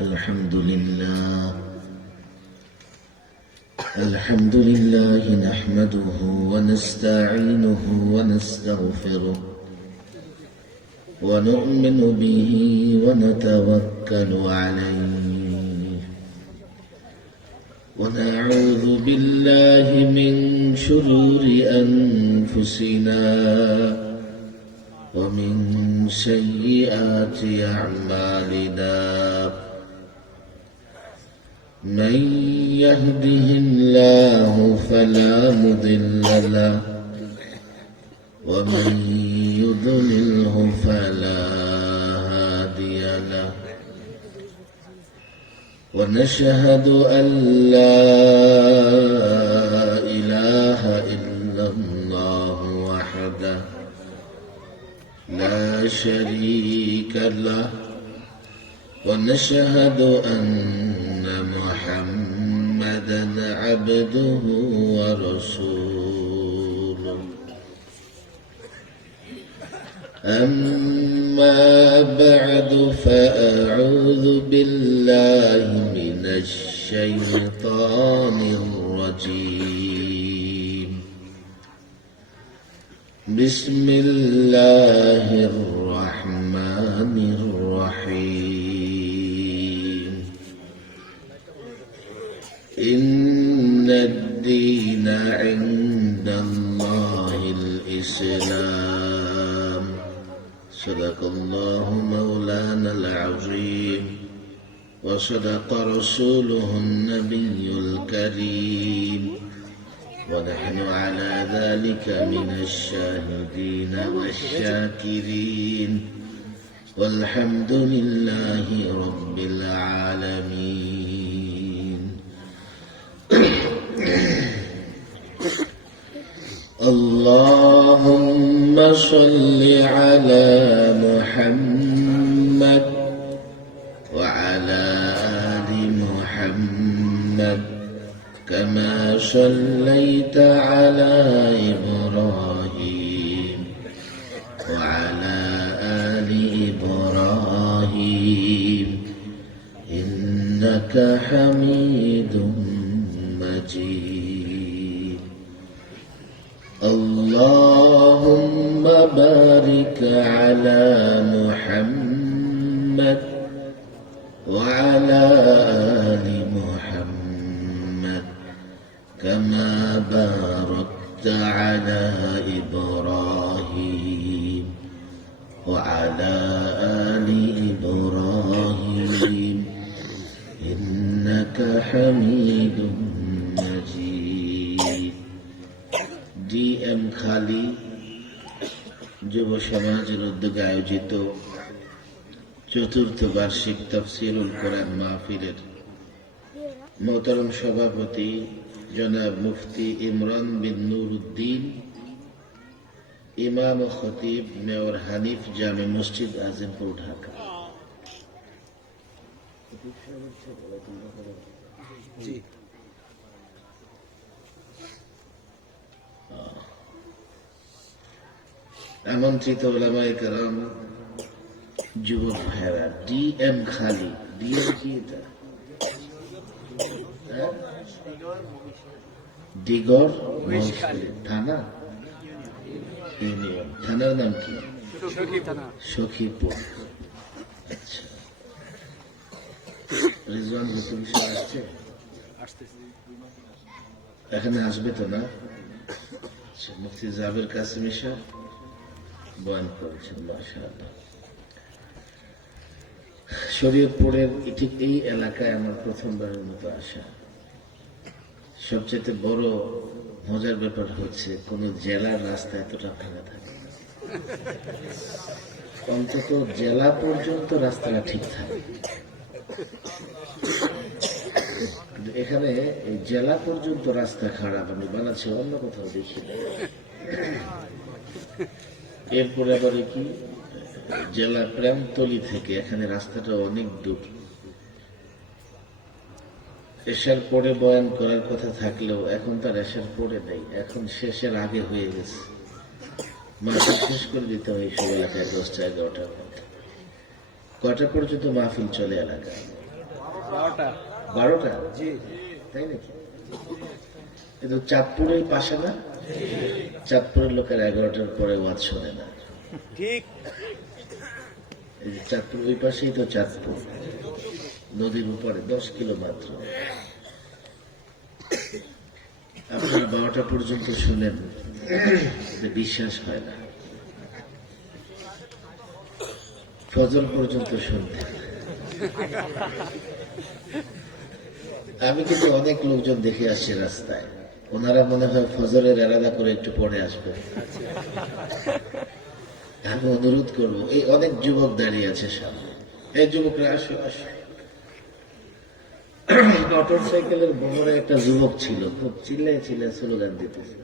الحمد لله نحمده ونستعينه ونستغفره ونؤمن به ونتوكل عليه ونعوذ بالله من شرور أنفسنا ومن سيئات أعمالنا من يهده الله فلا مضل له ومن يضلله فلا هادي له ونشهد أن لا إله إلا الله وحده لا شريك له ونشهد أن محمدا عبده ورسوله أما بعد فأعوذ بالله من الشيطان الرجيم بسم الله الرحمن الرحيم إن الدين عند الله الإسلام صدق الله مولانا العظيم وصدق رسوله النبي الكريم ونحن على ذلك من الشاهدين والشاكرين والحمد لله رب العالمين اللهم صل على محمد وعلى آل محمد كما صليت على إبراهيم وعلى آل إبراهيم إنك حميد مجيد اللهم بارك على محمد وعلى آل محمد كما باركت على إبراهيم وعلى آل إبراهيم إنك حميد مجيد DM খালি যুব সমাজের উদ্যোগে আয়োজিত চতুর্থ বার্ষিক তাফসীরুল কোরআন মাহফিলের মোহতারম সভাপতি জনাব মুফতি ইমরান বিন নুরউদ্দিন, ইমাম ও খতিব মেয়র হানিফ জামে মসজিদ আজিমপুর ঢাকা। আমন্ত্রিত উলামায়ে কেরাম, যুবক ভাইরা, DM খালি, DM কি এটা? দিগর থানা, ইউনিয়ন। থানার নাম কি? সখীপুর। আচ্ছা, রিজওয়ান হুকুম আসছে, এখানে আসবে তো না? মুফতি জাবের কাসেমি সাহেব বয়ান করেছেন, মাশাআল্লাহ। শরীয়তপুরের ঠিক এই এলাকায় আমার প্রথমবারের মতো আসা। সবচেয়ে বড় মজার ব্যাপার হচ্ছে কোন জেলার রাস্তা এতটা ভাঙা থাকে, অন্তত জেলা পর্যন্ত রাস্তাটা ঠিক থাকে। কিন্তু এখানে এই জেলা পর্যন্ত রাস্তা খারাপ আমি বানাচ্ছি, অন্য কোথাও দেখি না। এরপরে আবার কি জেলা প্রান্তলি থেকে এখানে রাস্তাটা অনেক দূর। এশার পরে বয়ান করার কথা থাকলেও এখন তার এশার পরে নেই, এখন শেষের আগে হয়ে গেছে। মাহফিল শেষ করে দিতে হয় সব এলাকায় 10টা 11টার মধ্যে। কয়টা পর্যন্ত মাহফিল চলে এলাকায়? 12টা? তাই নাকি? কিন্তু চাঁদপুরের পাশে না? চাঁদপুরের লোকের 11টার পরে ওয়াজ শোনে না। ঠিক। এই যে চাঁদপুর ওই পাশেই তো চাঁদপুর, নদীর উপরে 10 কিলো মাত্র। আপনারা 12টা পর্যন্ত শুনেন, বিশ্বাস হয় না। ফজর পর্যন্ত শুনতেন। আমি কিন্তু অনেক লোকজন দেখে আসছি রাস্তায়, ওনারা মনে হয় ফজরের আলাদা করে একটু পরে আসবে। আমি অনুরোধ করবো, এই অনেক যুবক দাঁড়িয়ে আছে সামনে, এই যুবকরা আসো আসো। মোটর সাইকেলের বহরে একটা যুবক ছিল, খুব চিল্লায় স্লোগান দিতেছে।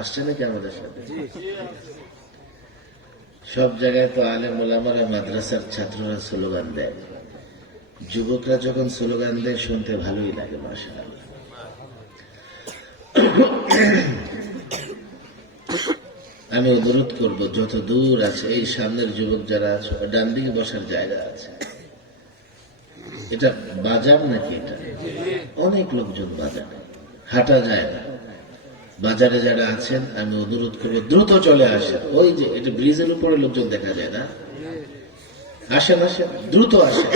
আসছে নাকি আমাদের সাথে? সব জায়গায় তো আলেম ওলামারা মাদ্রাসার ছাত্ররা স্লোগান দেয়, যুবকরা যখন স্লোগান দেয় শুনতে ভালোই লাগে মাশাআল্লাহ। আমি অনুরোধ করব, যত দূর আছে এই সামনের যুবক যারা আছে, ডান দিকে বসার জায়গা আছে। এটা বাজার নাকি? এটা অনেক লোকজন বাজারে, হাঁটা যায় না। বাজারে যারা আছেন আমি অনুরোধ করবো দ্রুত চলে আসেন। ওই যে এটা ব্রিজের উপরে লোকজন দেখা যায় না, আসেন আসেন, দ্রুত আসেন।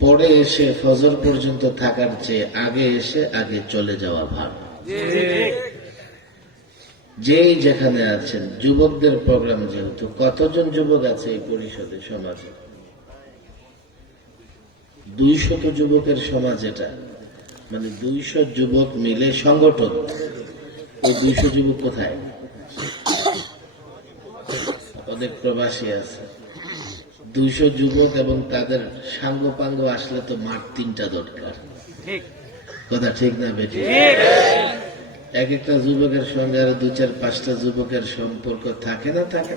পরে এসে ফজর পর্যন্ত থাকার চেয়ে আগে এসে আগে চলে যাওয়া ভালো। যেই যেখানে আছেন, যুবকদের প্রোগ্রাম যেহেতু, কতজন যুবক আছে এই পরিষদে, সমাজে 200 যুবকের সমাজ এটা, মানে 200 যুবক মিলে সংগঠন। ওই 200 যুবক কোথায়? অনেক প্রবাসী আছে। 200 যুবক এবং তাদের সাঙ্গ পাঙ্গ আসলে তো মাঠ 3টা দরকার। কথা ঠিক না বেটি? এক একটা যুবকের সঙ্গে আর 2-4-5টা যুবকের সম্পর্ক থাকে না? থাকে।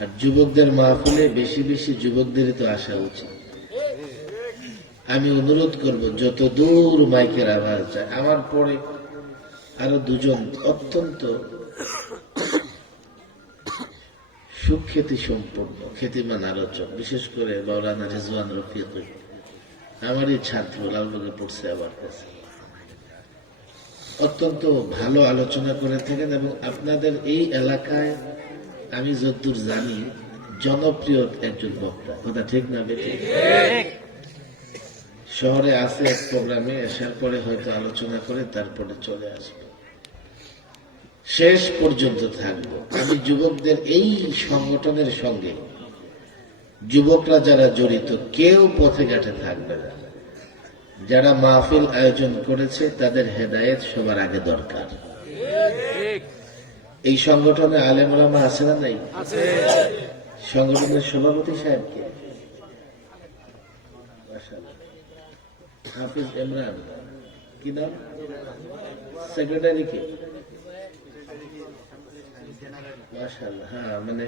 আর যুবকদের মাহফিলে বেশি বেশি যুবকদেরই তো আসা উচিত। আমি অনুরোধ করব, যত দূর মাইকের আওয়াজ যায়, আমার পরে আরো 2জন অত্যন্ত সুখ্যাতি সম্পন্ন খ্যাতিমান আলোচক, বিশেষ করে মাওলানা রিজওয়ান রফিক, আমারই ছাত্র, লালবাগে পড়ছে আমার কাছে, অত্যন্ত ভালো আলোচনা করে থাকেন এবং আপনাদের এই এলাকায় আমি যতদূর জানি জনপ্রিয় একজন বক্তা। কথা ঠিক না বেটি? শহরে আছে এক প্রোগ্রামে, আসার পরে হয়তো আলোচনা করে তারপরে চলে আসবে, শেষ পর্যন্ত থাকবো। আমি যুবকদের এই সংগঠনের সঙ্গে যুবকরা যারা জড়িত কেউ পথে ঘাটে থাকবে না। যারা মাহফিল আয়োজন করেছে তাদের হেদায়েত সবার আগে দরকার। এই সংগঠনে আলেম ওলামা আছে না নাই? সংগঠনের সভাপতি সাহেব কে? হাফিজ ইমরান। কি নাম? সেক্রেটারি কে? মাশাআল্লাহ। হ্যাঁ, মানে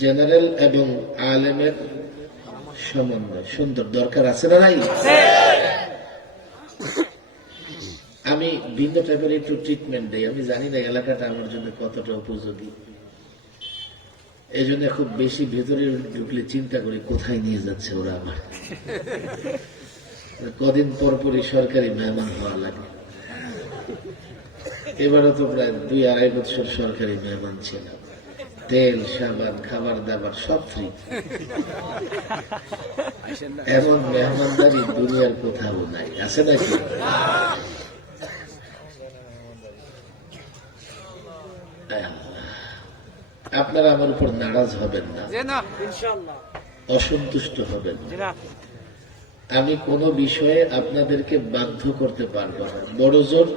জেনারেল এবং আলেমের সমন্বয় সুন্দর, দরকার আছে না নাই? আমি ভিন্ন টাইপের একটু ট্রিটমেন্ট দেই। আমি জানি না এলাকাটা আমার জন্য কতটা উপযোগী, এই জন্য খুব বেশি ভেতরে ঢুকলে চিন্তা করি কোথায় নিয়ে যাচ্ছে ওরা আমার। কদিন পর পরই সরকারি মেহমান হওয়া লাগে। এবারও তো প্রায় 2-2.5 বছর সরকারি মেহমান ছিল। তেল, সাবান, খাবার দাবার সব ফ্রি। এমন মেহমানদারি দুনিয়ার কোথাও নাই, আছে নাকি? আপনারা আমার উপর নারাজ হবেন না, অসন্তুষ্ট হবেন না। আমি কোনো বিষয়ে আপনাদেরকে বাধ্য করতে পারবো না, বড় জোর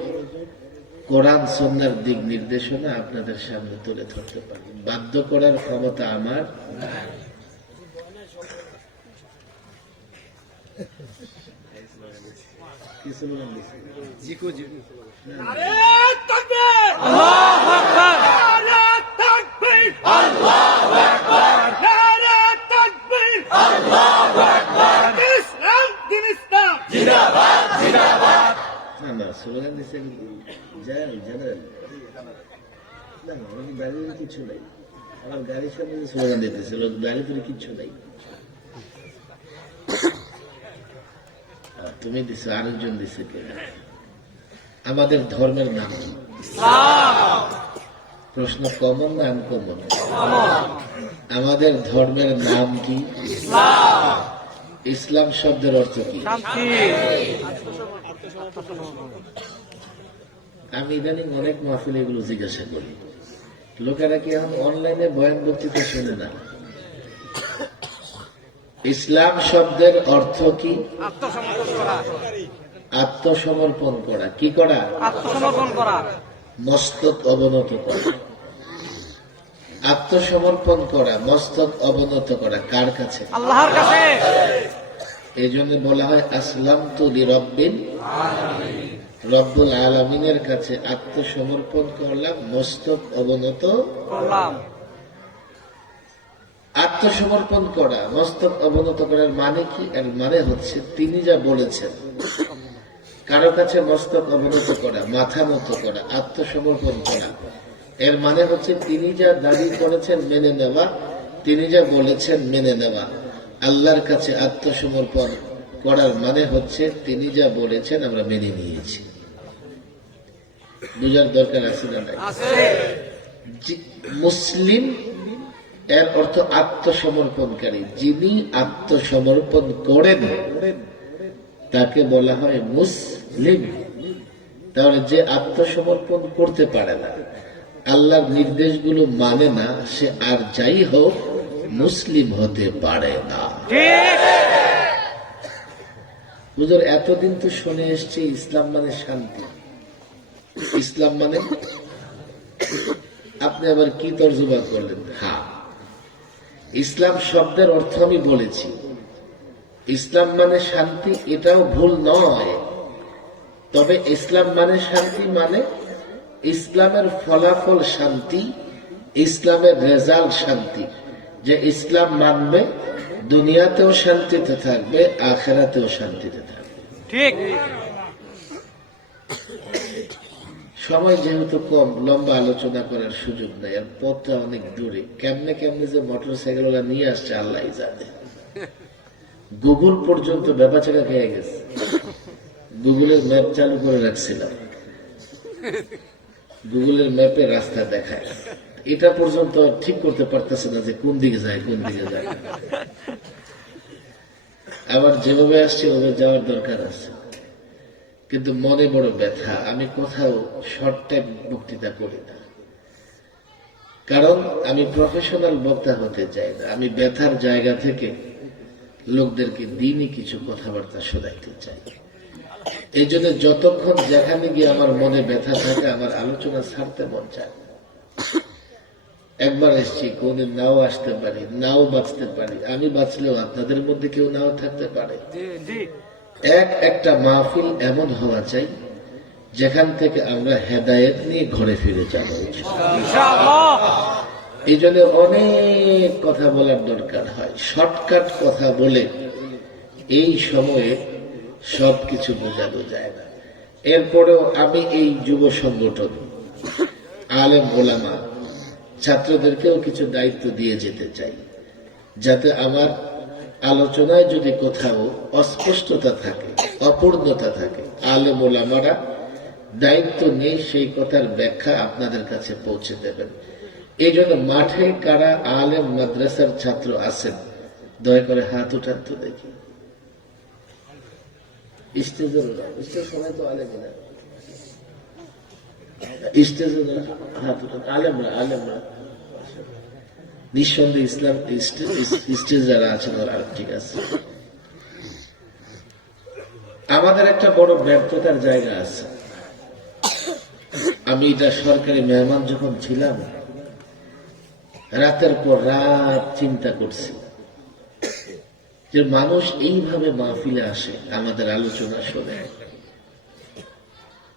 কোরআন সুন্নাহর দিক নির্দেশনা আপনাদের সামনে তুলে ধরতে পারি। বাধ্য করার ক্ষমতা আমার স্লোগান দিচ্ছে জেনারেল না, দাঁড়িয়ে কিছু নাই। আমার গাড়ির সামনে স্লোগান দিতেছিল, দাঁড়িয়ে কিচ্ছু নাই। তুমি দিছো, আরেকজন দিছে কে? আমাদের ধর্মের নাম কি? প্রশ্ন কমন না আনকমন? আমাদের ধর্মের নাম কি? ইসলাম শব্দের অর্থ কি? আমি ইদানিং অনেক মাহফিলে এগুলো জিজ্ঞাসা করি, লোকেরা কি এখন অনলাইনে বয়ান বক্তৃতা শুনে না? ইসলাম শব্দের অর্থ কি? আত্মসমর্পণ করা। কি করা? আত্মসমর্পণ করা, মস্তক অবনত করা। আত্মসমর্পণ করা, মস্তক অবনত করা কার কাছে? আল্লাহর কাছে। এই জন্য বলা হয় আসলামতু লিরাব্বিল রব্বুল আলামিনের কাছে আত্মসমর্পণ করলাম, মস্তক অবনত করলাম। আত্মসমর্পণ করা, মস্তক অবনত করার মানে কি? এর মানে হচ্ছে তিনি যা বলেছেন, কারো কাছে মস্তক অবনত করা, মাথা নত করা, আত্মসমর্পণ করা, এর মানে হচ্ছে তিনি যা দাবি করেছেন মেনে নেওয়া, তিনি যা বলেছেন মেনে নেওয়া। আল্লাহর কাছে আত্মসমর্পণ করার মানে হচ্ছে তিনি যা বলেছেন আমরা মেনে নিয়েছি। বুঝার দরকার আছে না নাই? মুসলিম এর অর্থ আত্মসমর্পণকারী। যিনি আত্মসমর্পণ করেন তাকে বলা হয় মুসলিম। তাহলে যে আত্মসমর্পণ করতে পারে না, আল্লাহর নির্দেশগুলো মানে না, সে আর যাই হোক মুসলিম হতে পারে না। হুজুর এতদিন তো শুনে এসছি ইসলাম মানে শান্তি, ইসলাম মানে, আপনি আবার কি তর্জমা করলেন? হ্যাঁ, ইসলাম শব্দের অর্থ আমি বলেছি, ইসলাম মানে শান্তি, এটাও ভুল নয়। তবে ইসলাম মানে শান্তি মানে ইসলামের ফলাফল শান্তি, ইসলামের রেজাল্ট শান্তি। যে ইসলাম মানবে দুনিয়াতেও শান্তিতে থাকবে, আখিরাতেও শান্তিতে থাকবে। ঠিক। সময় যেহেতু কম, লম্বা আলোচনা করার সুযোগ নেই, আর পথটা অনেক দূরে। কেমনে কেমনে যে মোটর সাইকেল নিয়ে আসছে আল্লাহ জানে। গুগল পর্যন্ত বেবাচাকা খেয়ে গেছে। গুগলের ম্যাপ চালু করে রাখছিলাম, গুগলের ম্যাপে রাস্তা দেখায়, এটা পর্যন্ত ঠিক করতে পারতেছে না যে কোন দিকে যায় কোন দিকে যায়। আবার যেভাবে আসছে ওভাবে যাওয়ার দরকার আছে, কিন্তু মনে বড় ব্যথা। আমি কোথাও শর্ট টাইম বক্তৃতা করি না, কারণ আমি প্রফেশনাল বক্তা হতে চাই না। আমি ব্যথার জায়গা থেকে লোকদেরকে দিনই কিছু কথাবার্তা শোনাইতে চাই। এই জন্য যতক্ষণ যেখানে গিয়ে আমার মনে ব্যথা থাকে, আমার আলোচনা ছাড়তে মন চায়। একবার এসছি, কোনদিন নাও আসতে পারি, নাও বাঁচতে পারি। আমি বাঁচলেও আপনাদের মধ্যে কেউ নাও থাকতে পারে। একটা মাহফিল এমন হওয়া চাই যেখান থেকে আমরা হেদায়েত নিয়ে ঘরে ফিরে যাব। এই জন্য অনেক কথা বলার দরকার হয়, শর্টকাট কথা বলে এই সময়ে সবকিছু বোঝানো যায় না। এরপরেও আমি এই যুব সংগঠন, আলেম ওলামা, ছাত্রদেরকেও কিছু দায়িত্ব দিয়ে যেতে চাই, যাতে আমার আলোচনায় যদি কোথাও অস্পষ্টতা থাকে, অপূর্ণতা থাকে, আলেম ওলামারা দায়িত্ব নিয়ে সেই কথার ব্যাখ্যা আপনাদের কাছে পৌঁছে দেবেন। এই জন্য মাঠে কারা আলেম মাদ্রাসার ছাত্র আছেন, দয়া করে হাত উঠান তো দেখি। স্টেজের সবাই তো আলেম না, স্টেজের হাত উঠান। আলেমরা, আলেমরা নিঃসন্দেহে ইসলাম স্টেজ যারা আছেন ওরা ঠিক আছে। আমাদের একটা বড় ব্যর্থতার জায়গা আছে। আমি এটা সরকারি মেহমান যখন ছিলাম, রাতের পর রাত চিন্তা করছি যে মানুষ এইভাবে মাহফিলে আসে, আমাদের আলোচনা শোনে,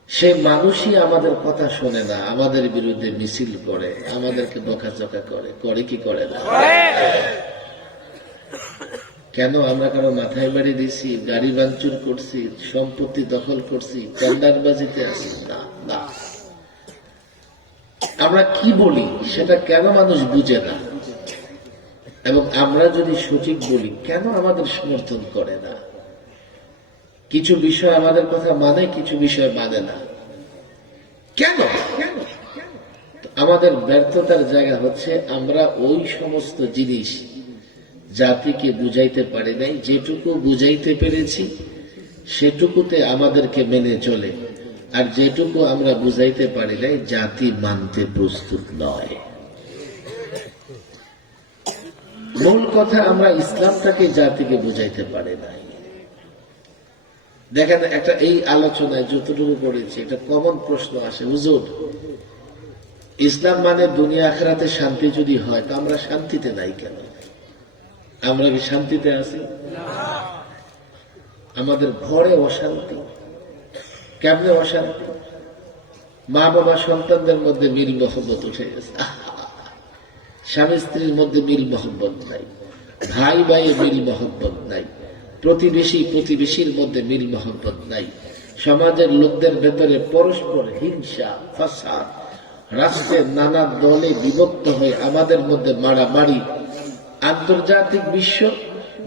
সে মানুষই আমাদের কথা শোনে না, আমাদের বিরুদ্ধে মিছিল করে, আমাদেরকে বকাঝকা করে, করে কি করে না? কেন আমরা কারো মাথায় বাড়ি দিছি, গাড়ি ভাঙচুর করছি, সম্পত্তি দখল করছি, টেন্ডারবাজিতে আছি? না, না। আমরা কি বলি সেটা কেন মানুষ বুঝে না, এবং আমরা যদি সঠিক বলি কেন আমাদের সমর্থন করে না? কিছু বিষয় আমাদের কথা মানে, কিছু বিষয় মানে না। কেন? আমাদের ব্যর্থতার জায়গা হচ্ছে আমরা ওই সমস্ত জিনিস জাতিকে বুঝাইতে পারি নাই। যেটুকু বুঝাইতে পেরেছি সেটুকুতে আমাদেরকে মেনে চলে, আর যেটুকু আমরা বুঝাইতে পারি নাই জাতি মানতে প্রস্তুত নয়। মূল কথা, আমরা ইসলামটাকে জাতিকে বুঝাইতে পারি নাই। দেখেন, একটা এই আলোচনায় যতটুকু করেছি এটা কমন প্রশ্ন আসে, হুজুর ইসলাম মানে দুনিয়া আখিরাতে শান্তি যদি হয় তো আমরা শান্তিতে নাই কেন? আমরা কি শান্তিতে আছি? আমাদের ঘরে অশান্তি। কেমনে অশান্তি? মা বাবা সন্তানদের মধ্যে মিল মহব্বত উঠে গেছে, স্বামী স্ত্রীর মধ্যে মিল মহব্বত নাই, ভাই ভাইয়ে মিল মহব্বত নাই, প্রতিবেশী প্রতিবেশীর মধ্যে মিল মহব্বত নাই, সমাজের লোকদের ভেতরে পরস্পর হিংসা ফাসাদ, রাষ্ট্রের নানা দলে বিভক্ত হয়ে আমাদের মধ্যে মারামারি। আন্তর্জাতিক বিশ্ব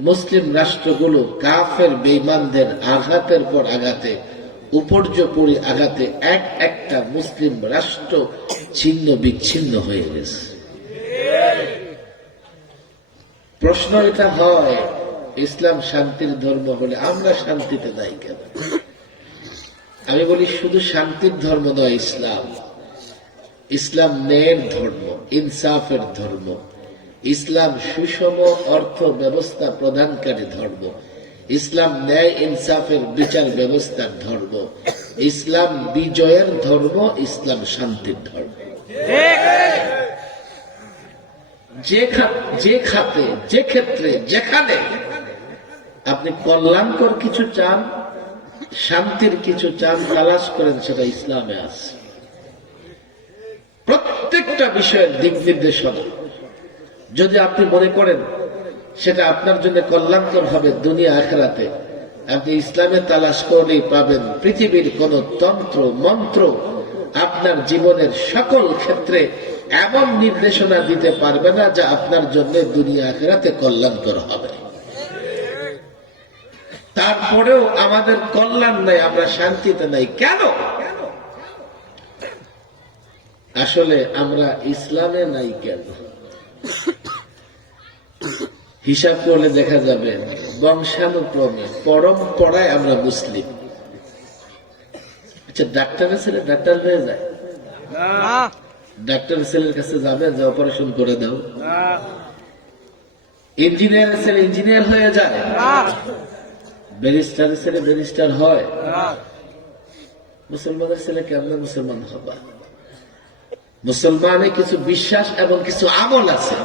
মুসলিম রাষ্ট্রগুলো কাফের বেঈমানদের আঘাতের পর আঘাতে, উপর্যুপরি আঘাতে একটা মুসলিম রাষ্ট্র ছিন্ন বিচ্ছিন্ন হয়ে গেছে। প্রশ্ন এটা হয়, ইসলাম শান্তির ধর্ম হলে আমরা শান্তিতে নাই কেন? আমি বলি, শুধু শান্তির ধর্ম নয় ইসলাম। ইসলাম ন্যায়ের ধর্ম, ইনসাফের ধর্ম। ইসলাম সুষম অর্থ ব্যবস্থা প্রদানকারী ধর্ম। ইসলাম ন্যায় ইনসাফের বিচার ব্যবস্থার ধর্ম। ইসলাম বিজয়ের ধর্ম। ইসলাম শান্তির ধর্ম। যে খাতে, যে ক্ষেত্রে, যেখানে আপনি কল্যাণকর কিছু চান, শান্তির কিছু চান, তালাশ করেন, সেটা ইসলামে আছে। প্রত্যেকটা বিষয়ের দিক নির্দেশনা যদি আপনি মনে করেন সেটা আপনার জন্য কল্যাণকর হবে দুনিয়া আখিরাতে, আপনি ইসলামে তালাশ করলেই পাবেন। পৃথিবীর কোন তন্ত্র মন্ত্র আপনার জীবনের সকল ক্ষেত্রে এমন নির্দেশনা দিতে পারবে না যা আপনার জন্য দুনিয়া আখিরাতে কল্যাণকর হবে। তারপরেও আমাদের কল্যাণ নাই, আমরা শান্তিতে নাই। কেন? আসলে আমরা ইসলামে নাই কেন? হিসাব করলে দেখা যাবে বংশানুক্রমে, পরম্পরায় আমরা মুসলিম। আচ্ছা, ডাক্তারের ছেলে ডাক্তার হয়ে যায়? ডাক্তারের ছেলের কাছে যাবে যে অপারেশন করে দাও? ইঞ্জিনিয়ারের ছেলে ইঞ্জিনিয়ার হয়ে যায়? ব্যারিস্টারের ছেলে ব্যারিস্টার হয়? মুসলমানের ছেলে কেমনে মুসলমান হবা? মুসলমানের কিছু বিশ্বাস এবং কিছু আমল আছে।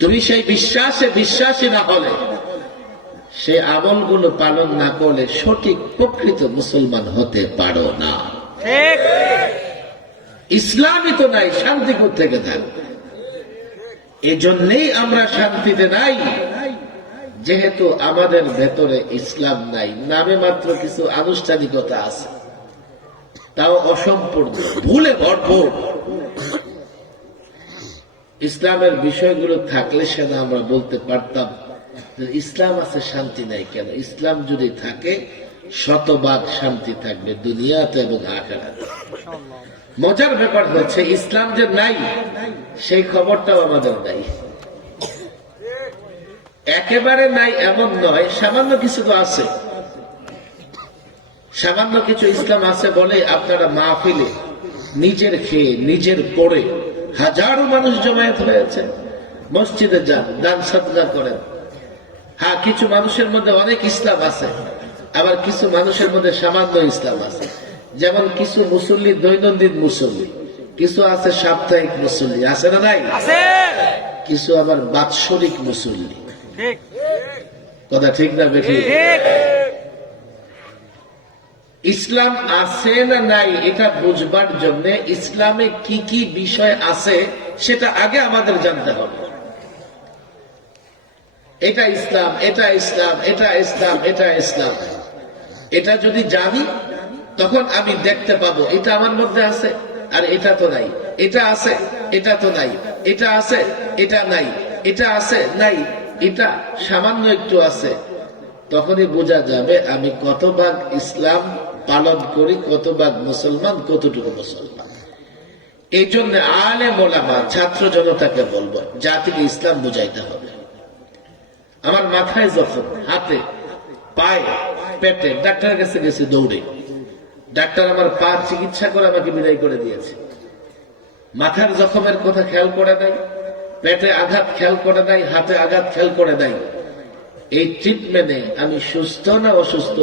তুমি সেই বিশ্বাসে বিশ্বাসী না হলে, সেই আমলগুলো পালন না করলে সঠিক প্রকৃত মুসলমান হতে পারো না। ইসলামই তো নাই, শান্তি কোত্থেকে থাকবে? এজন্যই আমরা শান্তিতে নাই, যেহেতু আমাদের ভেতরে ইসলাম নাই। নামে মাত্র কিছু আনুষ্ঠানিকতা আছে, তাও অসম্পূর্ণ, ভুলে ভরপুর। ইসলামের বিষয়গুলো থাকলে সেটা আমরা বলতে পারতাম যে ইসলাম আছে, শান্তি নাই কেন? ইসলাম যদি থাকে শতভাগ শান্তি থাকবে দুনিয়াতে এবং আখিরাতে। মজার ব্যাপার হচ্ছে, ইসলাম যে নাই সেই খবরটাও আমাদের নাই। একেবারে নাই এমন নয়, সামান্য কিছু তো আছে। সামান্য কিছু ইসলাম আছে বলে আপনারা মাহফিলে নিজের খেয়ে নিজের পড়ে হাজারো মানুষ জমায়েত হয়েছে। মসজিদে যান, দান সাদকা করেন। হ্যাঁ, কিছু মানুষের মধ্যে অনেক ইসলাম আছে, আবার কিছু মানুষের মধ্যে সামান্য ইসলাম আছে। যেমন কিছু মুসল্লি দৈনন্দিন মুসল্লি, কিছু আছে সাপ্তাহিক মুসল্লি, আছে না নাই? কিছু আবার বাৎসরিক মুসল্লি। কথা ঠিক না বেঠিক? ইসলাম আছে না নাই এটা বুঝবার জন্য ইসলামে কি কি বিষয় আছে সেটা আগে আমাদের জানতে হবে। এটা ইসলাম, এটা ইসলাম, এটা ইসলাম, এটা ইসলাম। এটা যদি জানি তখন আমি দেখতে পাবো এটা আমার মধ্যে আছে আর এটা তো নাই, এটা আছে এটা তো নাই, এটা আছে এটা নাই, এটা আছে নাই, এটা সামান্য একটু আছে, তখনই বোঝা যাবে আমি কত ভাগ ইসলাম পালন করি, কত ভাগ মুসলমান, কতটুকু মুসলমান। এই জন্য আলেম ওলামা ছাত্র জনতাকে বলবো জাতিকে ইসলাম বুঝাইতে হবে। আমার মাথায় যখন, হাতে, পায়ে, পেটে ডাক্তারের কাছে গেছে দৌড়ে, ডাক্তার আমার পা চিকিৎসা করে আমাকে বিদায় করে দিয়েছে। মাথার জখমের কথা খেয়াল করে দেয়, পেটে আঘাত খেয়াল করে দেয়, হাতে আঘাত খেয়াল করে দেয়। এই ট্রিটমেন্টে আমি সুস্থ না অসুস্থ?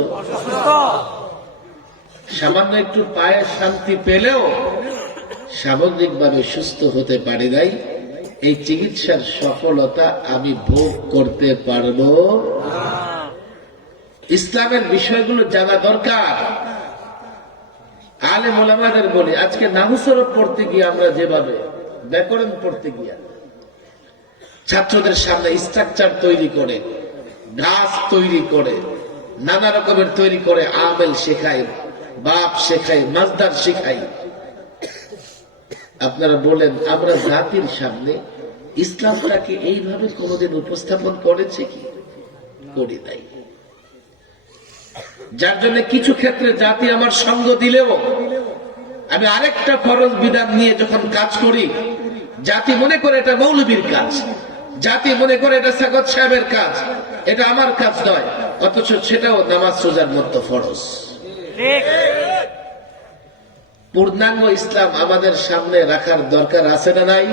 সামান্য একটু পায়ে শান্তি পেলেও সামগ্রিকভাবে সুস্থ হতে পারি নাই। এই চিকিৎসার সফলতা আমি ভোগ করতে পারবো। ইসলামের বিষয়গুলো জানা দরকার। আলেম ওলামাদের বলি, আজকে নাহুসরফ পড়তে গিয়ে আমরা যেভাবে ব্যাকরণ পড়তে গিয়া ছাত্রদের সামনে স্ট্রাকচার তৈরি করে, গাছ তৈরি করে, নানা রকমের তৈরি করে, আমেল শেখাই, বাপ শেখাই, মাজদার শেখাই। আপনারা বলেন আমরা জাতির সামনে ইসলামটাকে এইভাবে কোনদিন উপস্থাপন করেছে কি? করি নাই। যার জন্য কিছু ক্ষেত্রে জাতি আমার সঙ্গ দিলেও আমি আরেকটা ফরজ বিধান নিয়ে যখন কাজ করি, জাতি মনে করে এটা মৌলবীর কাজ, জাতি মনে করে এটা সাগত সাহেবের কাজ, এটা আমার কাজ নয়, অথচ সেটাও নামাজ রোজার মতো ফরজ। পূর্ণাঙ্গ ইসলাম আমাদের সামনে রাখার দরকার আছে না নাই?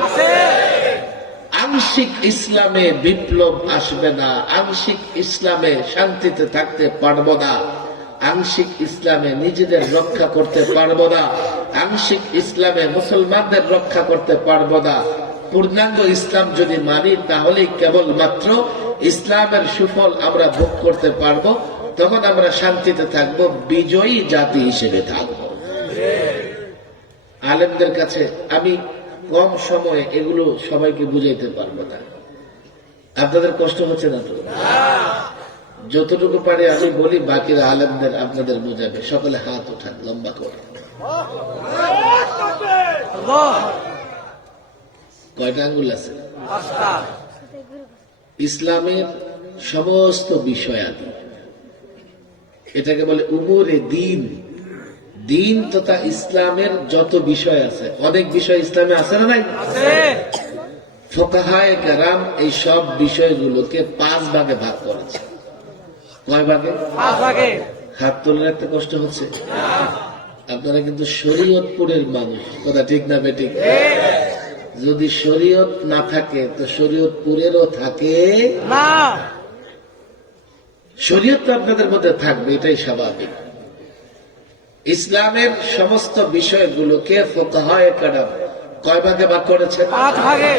আংশিক ইসলামে বিপ্লব আসবে না, আংশিক ইসলামে শান্তিতে থাকতে পারবো না, আংশিক ইসলামে নিজেদের রক্ষা করতে পারবো না, আংশিক ইসলামে মুসলমানদের রক্ষা করতে পারবো না। পূর্ণাঙ্গ ইসলাম যদি মানি তাহলে কেবলমাত্র ইসলামের সুফল আমরা ভোগ করতে পারবো, তখন আমরা শান্তিতে থাকবো, বিজয়ী জাতি হিসেবে থাকবো। আলেমদের কাছে আমি কম সময়ে এগুলো সবাইকে বুঝাইতে পারবো না। আপনাদের কষ্ট হচ্ছে না তো? যতটুকু পারে আমি বলি, বাকিরা আলেমদের আপনাদের বুঝাবে। সকলে হাত উঠান লম্বা করে। কয়টা আঙ্গুল আছে? ইসলামের সমস্ত বিষয়াদি, এটাকে বলে উমরে দিন। দিন তথা ইসলামের যত বিষয় আছে, অনেক বিষয় ইসলামে আছে না নাই? ফুকাহায়ে কেরাম এই সব বিষয়গুলোকে 5 ভাগে ভাগ করেছে। কয় ভাগে? 5 ভাগে। হাত তুলে রাখতে কষ্ট হচ্ছে? আপনারা কিন্তু শরীয়তপুরের মানুষ, কথা ঠিক না বেঠিক? যদি শরীয়ত না থাকে তো শরীয়তপুরেরও থাকে না। শরীয়ত তো আপনাদের মধ্যে থাকবে, এটাই স্বাভাবিক। ইসলামের সমস্ত বিষয়গুলোকে ফুকাহায়ে কেরাম কয় ভাগে ভাগ করেছে? 5 ভাগে।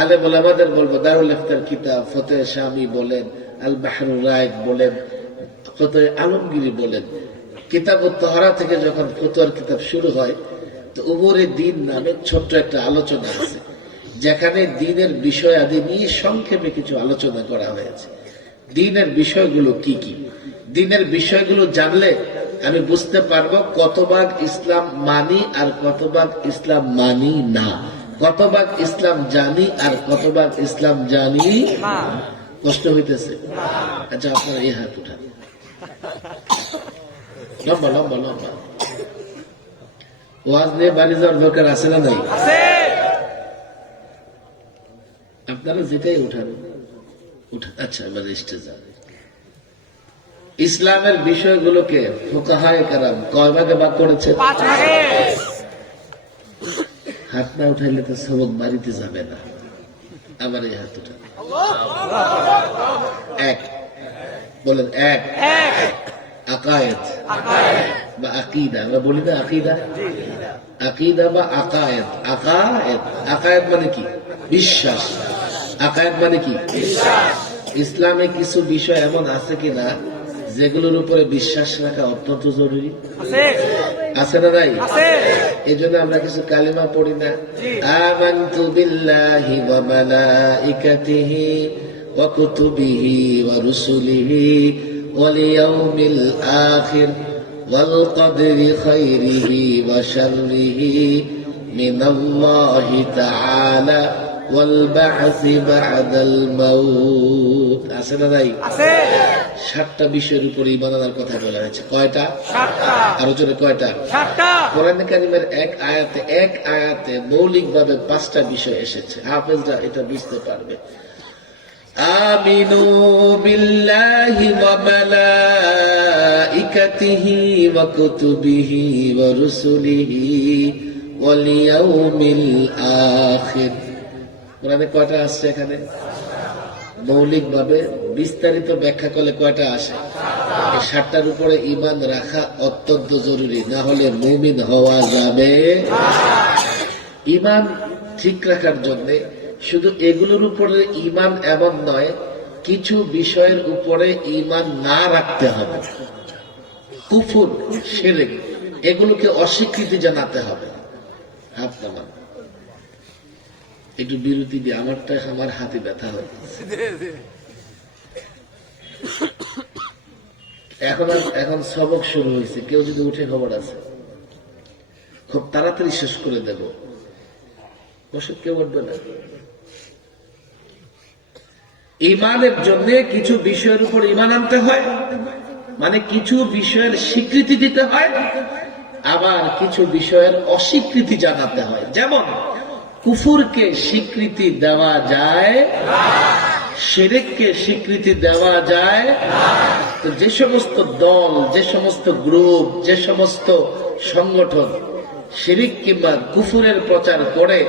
আলেম ওলামাদের বলবো, দারুল ইফতার কিতাব, ফতোয়া শামী বলেন, আল বাহরুর রায়ক বলেন, ফতোয়া আলমগীরি বলেন, কিতাবুত তাহারা থেকে যখন ফতোয়ার কিতাব শুরু হয়, তো উমরে দিন নামে ছোট্ট একটা আলোচনা আছে, যেখানে দিনের বিষয় আদি নিয়ে সংক্ষেপে কিছু আলোচনা করা হয়েছে। দিনের বিষয়গুলো কি কি, দিনের বিষয়গুলো জানলে আমি বুঝতে পারবো কত ভাগ ইসলাম মানি আর কত ভাগ ইসলাম মানি না, কত ভাগ ইসলাম জানি আর কত ভাগ ইসলাম জানি না। কষ্ট হইতেছে? আচ্ছা, আপনারা এই হাত উঠান, লম্বা লম্বা লম্বা। ওয়াজ নিয়ে বাড়ি যাওয়ার দরকার আছে না নাই? আপনারা যেটাই উঠান উঠান। আচ্ছা, এবার স্টেজে ইসলামের বিষয়গুলোকে ফুকাহায়ে কেরাম কয় ভাগে ভাগ করেছে? 5 ভাগে। হাত না উঠাইলে তো সবক বাড়িতে যাবে না। আবার এই হাত উঠান। 1 বলেন, 1 আকায়েদ বা আকীদা। আমরা বলি না আকীদা? আকীদা বা আকায়েদ। আকায়েদ, আকায়েদ মানে কি? বিশ্বাস। আকায়েদ মানে কি? বিশ্বাস। ইসলামে কিছু বিষয় এমন আছে কিনা যেগুলোর উপরে বিশ্বাস রাখা অত্যন্ত জরুরি? আছে না নাই? এই জন্য আমরা কিছু কালিমা পড়ি না, আমানতু বিল্লাহি ওয়া মালাইকাতিহি ওয়া কুতুবিহি ওয়া রুসুলিহি ওয়াল ইয়াউমিল আখির ওয়াল কদরি খাইরিহি ওয়া শাররিহি মিনাল্লাহি তাআলা ওয়াল বা'সি বা'দাল মাউত। আছে না নাই? আছে 7টা বিষয়ের উপরে ঈমান আনার কথা বলা হয়েছে। কয়টা? 7টা আরো জোরে কয়টা? 7টা কোরআনে কারিমের এক আয়াতে মৌলিকভাবে 5টা বিষয় এসেছে। হাফেজরা এটা বুঝতে পারবে। আমিনু বিল্লাহি ওয়া মালাইকাতিহি ওয়া কুতুবিহি ওয়া রুসুলিহি ওয়াল ইয়াউমিল আখির। কোরআনে কয়টা আসছে এখানে? মৌলিকভাবে বিস্তারিত ব্যাখ্যা করলে কয়টা আসে? এই 7টার উপরে ঈমান রাখা অত্যন্ত জরুরি, না হলে মুমিন হওয়া যাবে। ঈমান ঠিক রাখার জন্য শুধু এগুলোর উপরে ঈমান এমন নয়, কিছু বিষয়ের উপরে ঈমান না রাখতে হবে। কুফর, শিরক, এগুলোকে অস্বীকৃতি জানাতে হবে। হাত নামান, একটু বিরতি দিয়ে, আমার হাতে ব্যথা হচ্ছে। এখন সবক শুরু হয়েছে, কেউ যদি উঠে খবর আছে, খুব তাড়াতাড়ি শেষ করে দেব। ওষুধ কেউ উঠবে না। ঈমানের জন্য কিছু বিষয়ের উপর ঈমান আনতে হয়, মানে কিছু বিষয়ের স্বীকৃতি দিতে হয়, আবার কিছু বিষয়ের অস্বীকৃতি জানাতে হয়। যেমন কুফুরকে স্বীকৃতি দেওয়া যায়, শিরককে স্বীকৃতি দেওয়া যায়। তো যে সমস্ত দল, যে সমস্ত গ্রুপ, যে সমস্ত সংগঠন শিরক কিংবা কুফুরের প্রচার করে,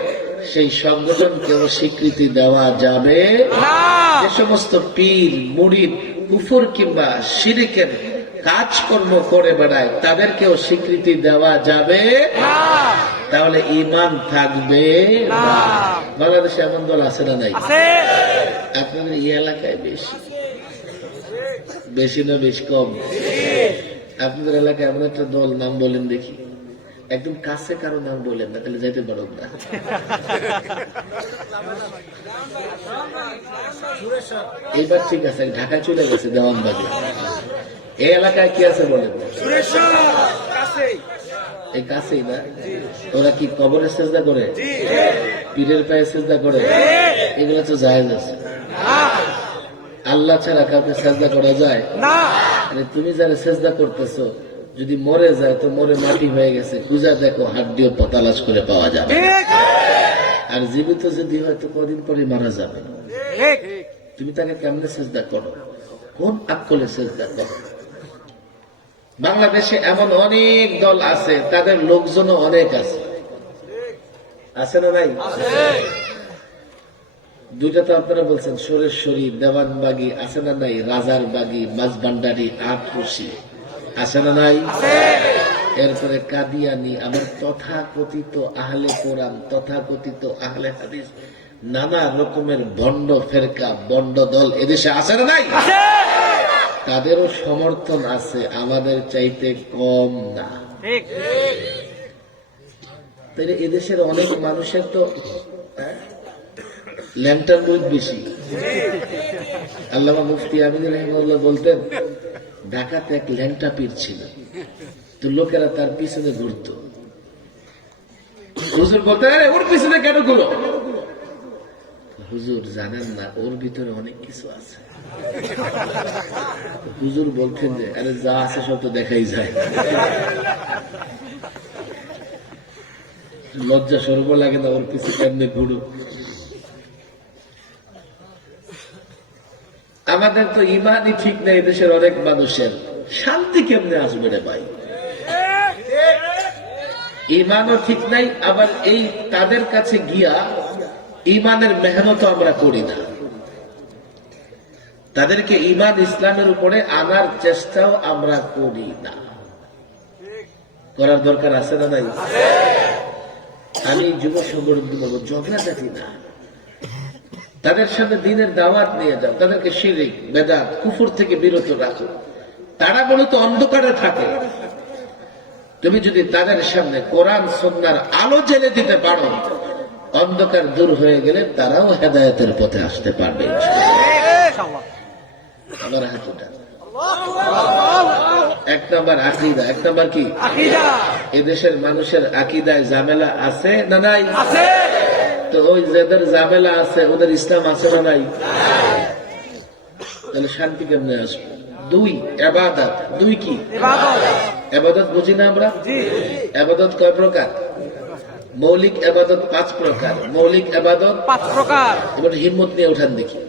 সেই সংগঠনকেও স্বীকৃতি দেওয়া যাবে না। যে সমস্ত পীর মুরিদ কুফর কিংবা শিরকের কাজকর্ম করে বেড়ায়, তাদেরকেও স্বীকৃতি দেওয়া যাবে না। তাহলে ঈমান থাকবে না। না। বাংলাদেশে এমন দল আছে না নাই? আছে আপনাদের এই এলাকায় বেশি, বেশি না বেশ কম? আপনাদের এলাকায় এমন একটা দল, নাম বলেন দেখি। একদম কাছে কারো নাম বলেন না, তাহলে যাইতে পারব না। এইবার ঠিক আছে, ঢাকায় চলে গেছে দেওয়ানবাগে। এই এলাকায় কি আছে বলেন? এই কাছেই না? ওরা কি কবরের সেজদা করে, পীরের পায়ে সেজদা করে? এগুলো তো জায়েজ আছে। আল্লাহ ছাড়া কাউকে সেজদা করা যায় না। আরে তুমি যারা সেজদা করতেছো, যদি মরে যায় তো মরে মাটি হয়ে গেছে, খুঁজা দেখো, হাড্ডিও তালাশ করে পাওয়া যাবে। ঠিক আর জীবিত যদি হয় তো কদিন পরে মারা যাবে। ঠিক তুমি তাকে কেমনে সেজদা করো, কোন আকলে সেজদা করো? বাংলাদেশে এমন অনেক দল আছে, তাদের লোকজনও অনেক আছে, আছে না নাই? দুইটা তো আপনারা বলছেন, সুরেশ্বরী, দেওয়ানবাগি, আছে না নাই? রাজারবাগি, মাঝবান্ডারি, আটরশি, আছে না নাই? এরপরে কাদিয়ানি, আবার তথাকথিত আহলে কোরআন, তথাকথিত আহলে হাদিস, নানা রকমের বন্ড ফেরকা, বন্ড দল এদেশে আছে না নাই? তাদেরও সমর্থন আছে, আমাদের চাইতে কম না। ঠিক তাই এদেশের অনেক মানুষের তো ল্যান্টার বই বেশি। আল্লামা মুফতি আমিন রহিমাহুল্লাহ বলতেন, ঢাকাতে এক ল্যাংটা পীর ছিল, তো লোকেরা তার পিছনে ঘুরত। হুজুর বলতেন, আরে ওর পিছনে কেন ঘুরো? হুজুর জানেন না, ওর ভিতরে অনেক কিছু আছে। হুজুর বলতেন যে, আরে যা আছে সব তো দেখাই যায়। লজ্জা সর্ব লাগে না, ওর পিছনে কেমনে ঘুরো? আমাদের তো ইমানই ঠিক নেই, দেশের অনেক মানুষের শান্তি কেমনে আসবে রে ভাই? ইমানও ঠিক নাই, আবার এই তাদের কাছে গিয়া ইমানের মেহনত আমরা করি না, তাদেরকে ইমান ইসলামের উপরে আনার চেষ্টাও আমরা করি না। করার দরকার আছে না নাই? আমি যুব সংগঠন বলবো, ঝগড়াঝাটি না, তাদের সাথে দিনের দাওয়াত নিয়ে যাও, তাদেরকে শিরক, বেদাত, কুফর থেকে বিরত রাখো। তারা মূলত অন্ধকারে থাকে, তুমি যদি তাদের সামনে কোরআন সুন্নাহর আলো জ্বেলে দিতে পারো, অন্ধকার দূর হয়ে গেলে তারাও হেদায়েতের পথে আসতে পারবে। আমার হাত উঠা। এক নম্বর আকীদা। এক নম্বর কি? এদেশের মানুষের আকীদায় ঝামেলা আছে না নাই? আছে। তো ওই যাদের ঝামেলা আছে ওদের ইসলাম আছে না নাই? তাহলে শান্তি কেমনে আসবে? দুই ইবাদত। দুই কি? ইবাদত। ইবাদত বুঝি না আমরা? জি। ইবাদত কয় প্রকার? মৌলিক ইবাদত 5 প্রকার। মৌলিক ইবাদত 5 প্রকার। এবার হিম্মত নিয়ে উঠান দেখি।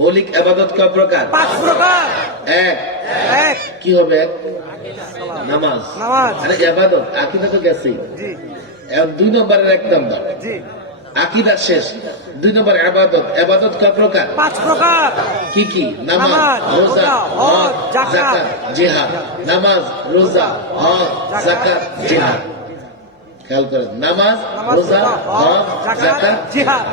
মৌলিক ইবাদত কয় প্রকার? 5 প্রকার। এক। এক। কি হবে? এক নামাজ। নামাজ। আরে ইবাদত আকীদা তো গেছেই। জি। এখন 2 নম্বরের 1 নম্বর জি। আকীদা শেষ। 2 নম্বর ইবাদত। ইবাদত কয় প্রকার? 5 প্রকার। কি কি? নামাজ, নামাজ, রোজা, রোজা, হজ, হজ, যাকাত, যাকাত, জিহাদ। নামাজ, রোজা, হজ, যাকাত, জিহাদ। খেয়াল করেন, নামাজ, নামাজ, রোজা, হজ, যাকাত, জিহাদ।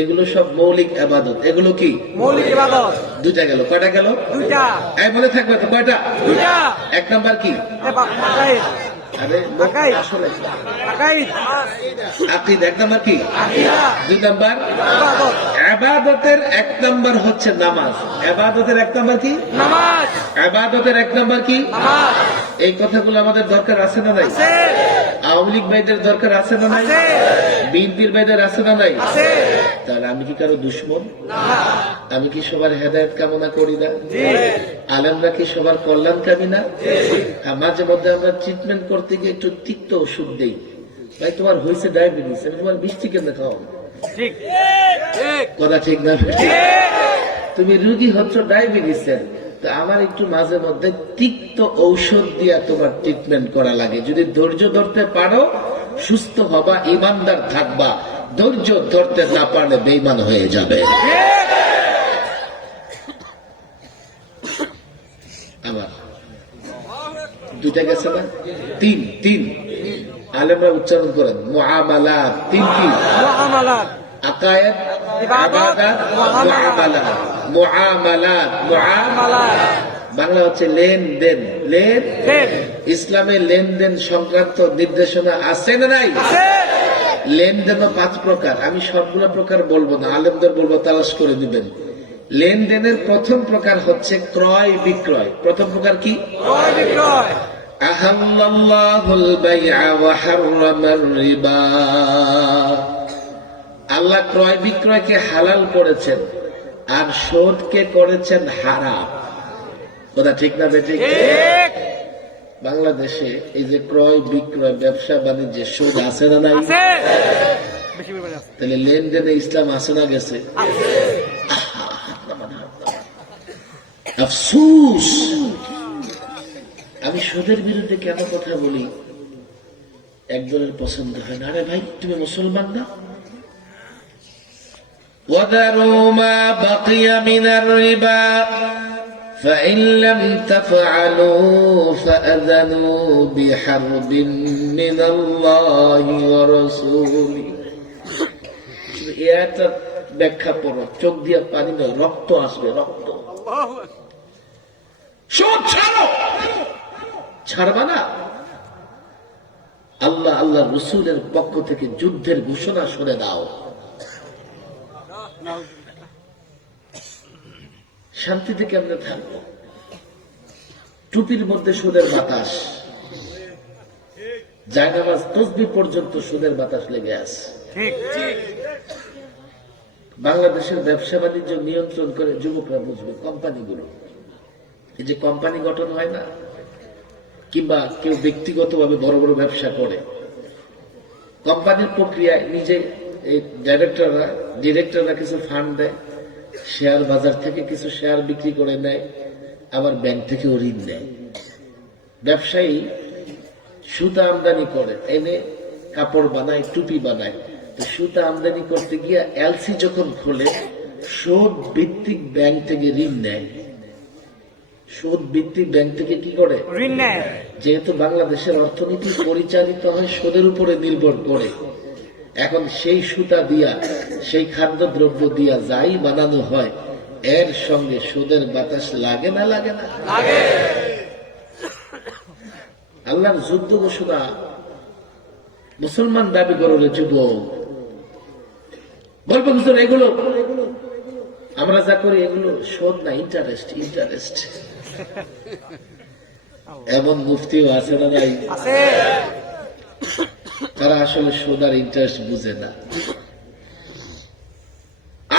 এগুলো সব মৌলিক ইবাদত। এগুলো কি? মৌলিক ইবাদত। 2টা গেল। কয়টা গেল? 2টা। এই মনে থাকবে তো কয়টা? 2টা। 1 নাম্বার কি? আকাইদ। আরে আকাইদ। আসলে আকাইদ। আকীদা। 1 নাম্বার কি? আকীদা। 2 নাম্বার ইবাদত। ইবাদতের 1 নাম্বার হচ্ছে নামাজ। ইবাদতের 1 নাম্বার কি? নামাজ। ইবাদতের 1 নাম্বার কি? নামাজ। এই কথাগুলো আমাদের দরকার আছে না নাই? আছে। আওয়ামী লীগ ভাইদের দরকার আছে না নাই? আছে। বিএনপির ভাইদের আছে না নাই? আছে। তাহলে আমি কি কারো দুশ্মন? না। আমি কি সবার হেদায়েত কামনা করি না? জি। আলেমরা কি সবার কল্যাণকামী না? মাঝে মধ্যে আমরা ট্রিটমেন্ট করতে গিয়ে একটু তিক্ত ওষুধ দেই। ভাই তোমার হয়েছে ডায়াবেটিস, আমি তোমার মিষ্টি কেন খাও? ঠিক। ঠিক। কথা ঠিক না? তুমি রুগী হচ্ছ ডায়াবেটিসের, তো আমার একটু মাঝে মধ্যে তিক্ত ঔষধ দিয়া তোমার ট্রিটমেন্ট করা লাগে। যদি ধৈর্য ধরতে পারো সুস্থ হবা, ইমানদার থাকবা। ধৈর্য ধরতে না পারলে বেঈমান হয়ে যাবে। আবার 2টা গেছে না? 3 আলেমরা উচ্চারণ করেন মুআমালাত। 3 কি? মুআমালাত। আকায়েদ, ইবাদত, মুআমালাত। মুআমালাত। মুআমালাত। বাংলা হচ্ছে লেনদেন। দেন। ইসলামে লেনদেন সংক্রান্ত নির্দেশনা আছে না নাই? আছে। লেনদেনও 5 প্রকার। আমি সবগুলো প্রকার বলবো না, আলেমদের বলবো, তালাশ করে দিবেন। লেনদেনের প্রথম প্রকার হচ্ছে ক্রয় বিক্রয়। প্রথম প্রকার কি? ক্রয় বিক্রয়। আহাল্লাল্লাহুল বাইআ ওয়া হাররামার রিবা। আল্লাহ ক্রয় বিক্রয়কে হালাল করেছেন আর সুদকে করেছেন হারাম। কথা ঠিক না বেঠিক? ঠিক। বাংলাদেশে এই যে ক্রয় বিক্রয়, ব্যবসা বাণিজ্যে সুদ আছে না নাই? আছে। বেশি পরিমাণে আছে। তাহলে লেনদেনে ইসলাম আছে না গেছে? আছে। আফসোস, আমি সুদের বিরুদ্ধে কেন কথা বলি? একজনের পছন্দ হয় না। আরে ভাই, তুমি মুসলমান না? وَذَرُوا مَا بَقِيَ مِنَ الرِّبَا فَإِن لَّمْ تَفْعَلُوا فَأَذَنُوا بِحَرْبٍ مِّنَ اللَّهِ وَرَسُولِهِ। এটা ব্যাখ্যা পড়ো, চোখ দিয়ে পানি নয়, রক্ত আসবে, রক্ত। সুদ ছাড়ো। ছাড়বা না? আল্লাহ আল্লাহ রসুলের পক্ষ থেকে যুদ্ধের ঘোষণা শুনে দাও। শান্তিতে কেমনে থাকবো? টুপির মধ্যে সুদের বাতাস, জায়নামাজ তসবিহ পর্যন্ত সুদের বাতাস লেগে আছে। ঠিক। ঠিক। বাংলাদেশের ব্যবসা বাণিজ্য নিয়ন্ত্রণ করে যুবকরা বুঝবে, কোম্পানিগুলো। এই যে কোম্পানি গঠন হয় না, কিংবা কেউ ব্যক্তিগতভাবে বড় বড় ব্যবসা করে, কোম্পানির প্রক্রিয়ায় নিজে এই ডিরেক্টররা কিছু ফান্ড দেয়, শেয়ার বাজার থেকে কিছু শেয়ার বিক্রি করে নেয়, আবার ব্যাংক থেকেও ঋণ নেয়। ব্যবসায়ী সুতা আমদানি করে, এনে কাপড় বানায়, টুপি বানায়। তো সুতা আমদানি করতে গিয়ে এলসি যখন খোলে, সুদ ভিত্তিক ব্যাংক থেকে ঋণ নেয়। সুদ ভিত্তিক ব্যাংক থেকে কি করে? ঋণ নেয়। যেহেতু বাংলাদেশের অর্থনীতি পরিচালিত হয় সুদের উপরে নির্ভর করে, এখন সেই সুতা দিয়া, সেই খাদ্যদ্রব্য দিয়া যাই বানানো হয়, এর সঙ্গে সুদের বাতাস লাগে না? লাগে না? লাগে। আল্লাহর যুদ্ধ ঘোষণা মুসলমান দাবি করলে যুবক বলবো, হুজুর এগুলো আমরা যা করি এগুলো সুদ না, ইন্টারেস্ট। এমন মুফতিও আছে না নাই? আছে। তারা আসলে সুদ আর ইন্টারেস্ট বুঝে না।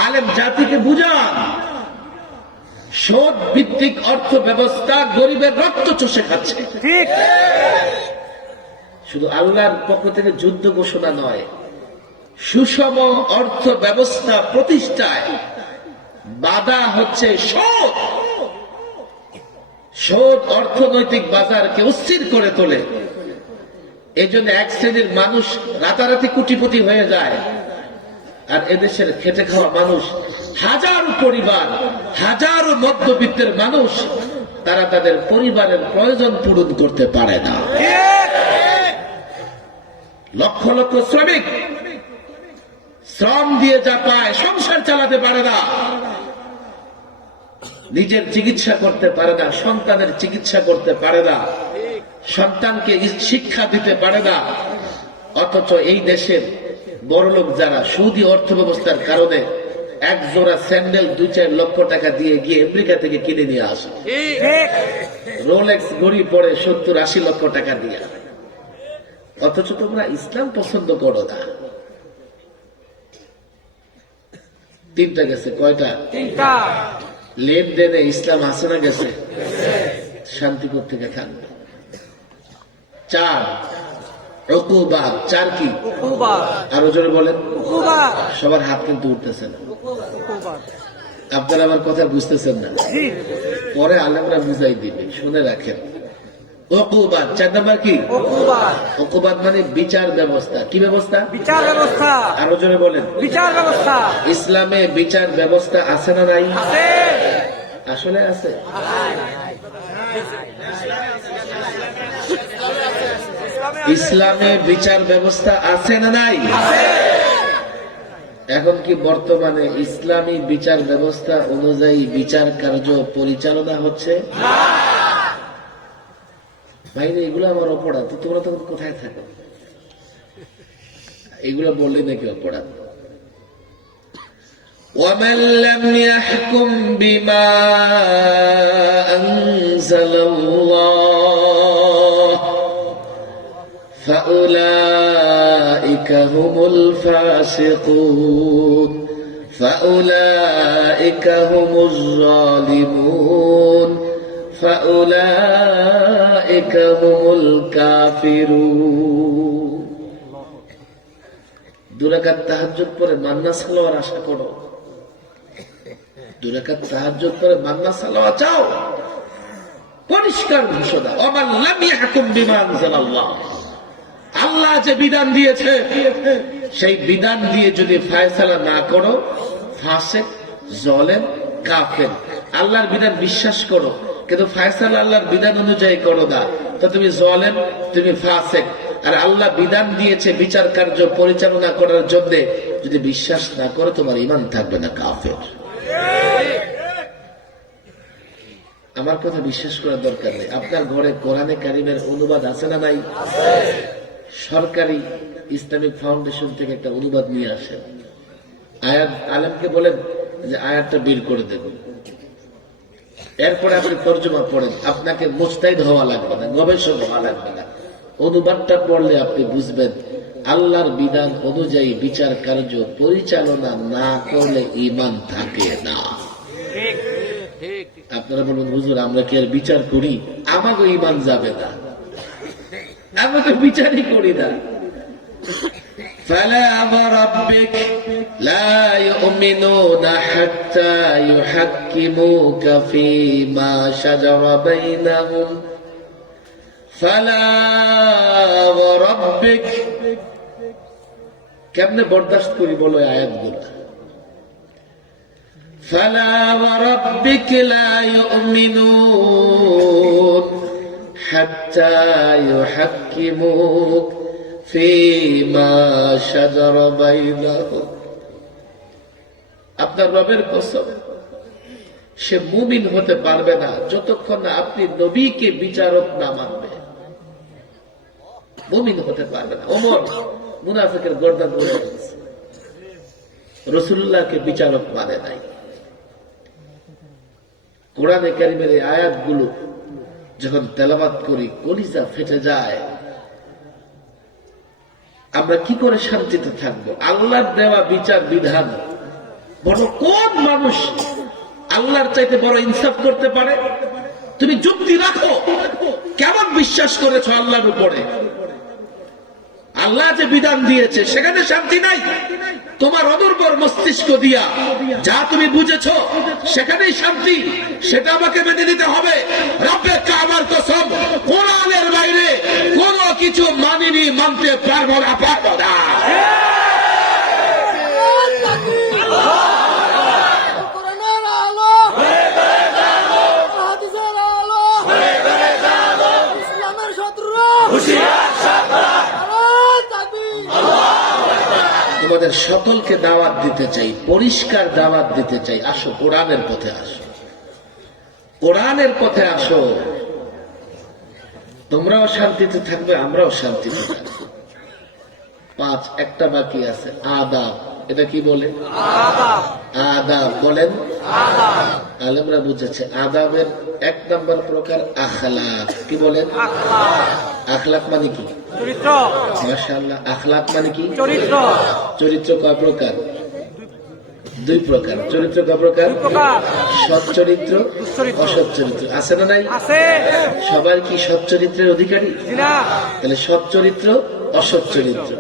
আলেম জাতিকে বুঝান সুদ ভিত্তিক অর্থ ব্যবস্থা গরিবের রক্ত চষে খাচ্ছে। ঠিক। শুধু আল্লাহর পক্ষ থেকে যুদ্ধ ঘোষণা নয়, সুষম অর্থ ব্যবস্থা প্রতিষ্ঠায় বাধা হচ্ছে সুদ। সুদ অর্থনৈতিক বাজারকে অস্থির করে তোলে। এই জন্য এক শ্রেণীর মানুষ রাতারাতি কোটিপতি হয়ে যায়, আর এদেশের খেটে খাওয়া মানুষ, হাজারো পরিবার, হাজারো মধ্যবিত্তের মানুষ, তারা তাদের পরিবারের প্রয়োজন পূরণ করতে পারে না। লক্ষ লক্ষ শ্রমিক শ্রম দিয়ে যা পায় সংসার চালাতে পারে না, নিজের চিকিৎসা করতে পারে না, সন্তানের চিকিৎসা করতে পারে না, সন্তানকে শিক্ষা দিতে পারে না। অথচ এই দেশের বড়লোক যারা সুদী অর্থ ব্যবস্থার কারণে এক জোড়া স্যান্ডেল 2-4 লক্ষ টাকা দিয়ে গিয়ে আমেরিকা থেকে কিনে নিয়ে আসে, রোলেক্স ঘড়ি পরে 70-80 লক্ষ টাকা দিয়ে। অথচ তোমরা ইসলাম পছন্দ করো না। তিনটা গেছে, কয়টা? তিনটা। লেনদেনে ইসলাম আছে না গেছে? শান্তিপুর থেকে থাকবে। 4 উকুবাত। 4 কি? উকুবাত। আরো জোরে বলেন। উকুবাত। সবার হাত কিন্তু উঠতেছে না, উকুবাত। আপনারা আমার কথা বুঝতেছেন না। জি। পরে আলেমরা বুঝাই দিবে, শুনে রাখেন। উকুবাত 4 নাম্বার কি? উকুবাত। উকুবাত মানে বিচার ব্যবস্থা। কি ব্যবস্থা? বিচার ব্যবস্থা। আরো জোরে বলেন। বিচার ব্যবস্থা। ইসলামে বিচার ব্যবস্থা আছে না নাই? আছে। আসলে আছে। ইসলামে বিচার ব্যবস্থা আছে না নাই? এখন কি বর্তমানে ইসলামী বিচার ব্যবস্থা অনুযায়ী বিচার কার্য পরিচালনা হচ্ছে? ভাইরে, এগুলো আমার অপরাধ, তো তোমরা তখন কোথায় থাকো? এগুলো বললে নাকি অপরাধ? ومن لم يحكم بما أنزل الله فأولئك هم الفاسقون فأولئك هم الظالمون فأولئك هم الكافرون। 2 রাকাত তাহাজ্জুদ পরে মান্না সালোয়ার আশা করো, 2 রাকাত তাহাজ্জুদ পরে মান্না সালোয়ার চাও, পরিষ্কার ঘোষণা। ওমান লাম ইয়াহকুম বিমা আনজালাল্লাহ, আল্লাহ যে বিধান দিয়েছে সেই বিধান দিয়ে যদি ফয়সালা না করো, ফাসিক, জালেম, কাফের। আল্লাহর বিধান বিশ্বাস করো কিন্তু ফয়সালা আল্লাহর বিধান অনুযায়ী করো না, তো তুমি জালেম, তুমি ফাসিক। আর আল্লাহ বিধান দিয়েছে বিচার কার্য পরিচালনা করার জন্য, যদি বিশ্বাস না করো তোমার ঈমান থাকবে না, কাফের। আমার কথা বিশ্বাস করার দরকার নেই। আপনার ঘরে কোরআনে কারিমের অনুবাদ আছে না নাই? সরকারি ইসলামিক ফাউন্ডেশন থেকে একটা অনুবাদ নিয়ে আসেন, আয়াত আলেমকে বলেন যে আয়াতটা বের করে দেবেন, এরপরে আপনি তর্জমা পড়েন। আপনাকে মুস্তাহিদ হওয়া লাগবে না, গবেষক হওয়া লাগবে না। অনুবাদটা পড়লে আপনি বুঝবেন আল্লাহর বিধান অনুযায়ী বিচার কার্য পরিচালনা না করলে ঈমান থাকে না। আপনারা বলুন, হুজুর আমরা কি আর বিচার করি? আমাকে ঈমান যাবে না, আমরা তো বিচারই করি না। فلا وربك لا يؤمنون حتى يحكموك فيما شجر بينهم فلا وربك। কেমনে বরদাস্ত করি বলো আয়াতগুলো? فلا وربك لا يؤمنون حتى يحكموك فيما شجر بينهم। আপনার রবের কসম, সে মুমিন হতে পারবে না যতক্ষণ না আপনি নবীকে বিচারক না মানবে। মুমিন হতে পারবে না। ওমর মুনাফিকের গর্দান ধরে গেছে, রাসূলুল্লাহকে বিচারক মানে নাই। কোরআনে কারীমের এই আয়াতগুলো যখন তেলাওয়াত করি কলিজা ফেটে যায়। আমরা কি করে শান্তিতে থাকবো? আল্লাহর দেওয়া বিচার বিধান বড় কোন মানুষ আল্লাহর চাইতে বড় ইনসাফ করতে পারে? তুমি যুক্তি রাখো, কেমন বিশ্বাস করেছো আল্লাহর উপরে? আল্লাহ যে বিধান দিয়েছে সেখানে শান্তি নাই। তোমার অদূর্বর মস্তিষ্ক দিয়া যা তুমি বুঝেছো সেখানেই শান্তি, সেটা আমাকে মেনে নিতে হবে। রব্বে কাবার কসম, কোরআনের বাইরে কোনো কিছু মানিনি, মানতে পারবো না, পারবো না। কোরআনের আলো, হাদিসের আলো, ইসলামের শত্রু, আল্লাহু তাকবীর। তোমাদের সকলকে দাওয়াত দিতে চাই, পরিষ্কার দাওয়াত দিতে চাই, আসো কোরআনের পথে আসো, কোরআনের পথে আসো। তোমরাও শান্তিতে থাকবে, আমরাও শান্তিতে থাকবো। 5 একটা বাকি আছে, আদাব। এটা কি বলে? আদাব বলেন। আলেমরা বুঝেছে আদাবের 1 নম্বর প্রকার আখলাক। কি বলেন? আখলাক মানে কি? চরিত্র। মাশাআল্লাহ। আখলাক মানে কি? চরিত্র। চরিত্র কয় প্রকার? 2 প্রকার। চরিত্র কয় প্রকার? সৎ চরিত্র, অসৎ চরিত্র। আছে না নাই? আছে। সবাই কি সৎ চরিত্রের অধিকারী? না। তাহলে সৎ চরিত্র, অসৎ চরিত্র।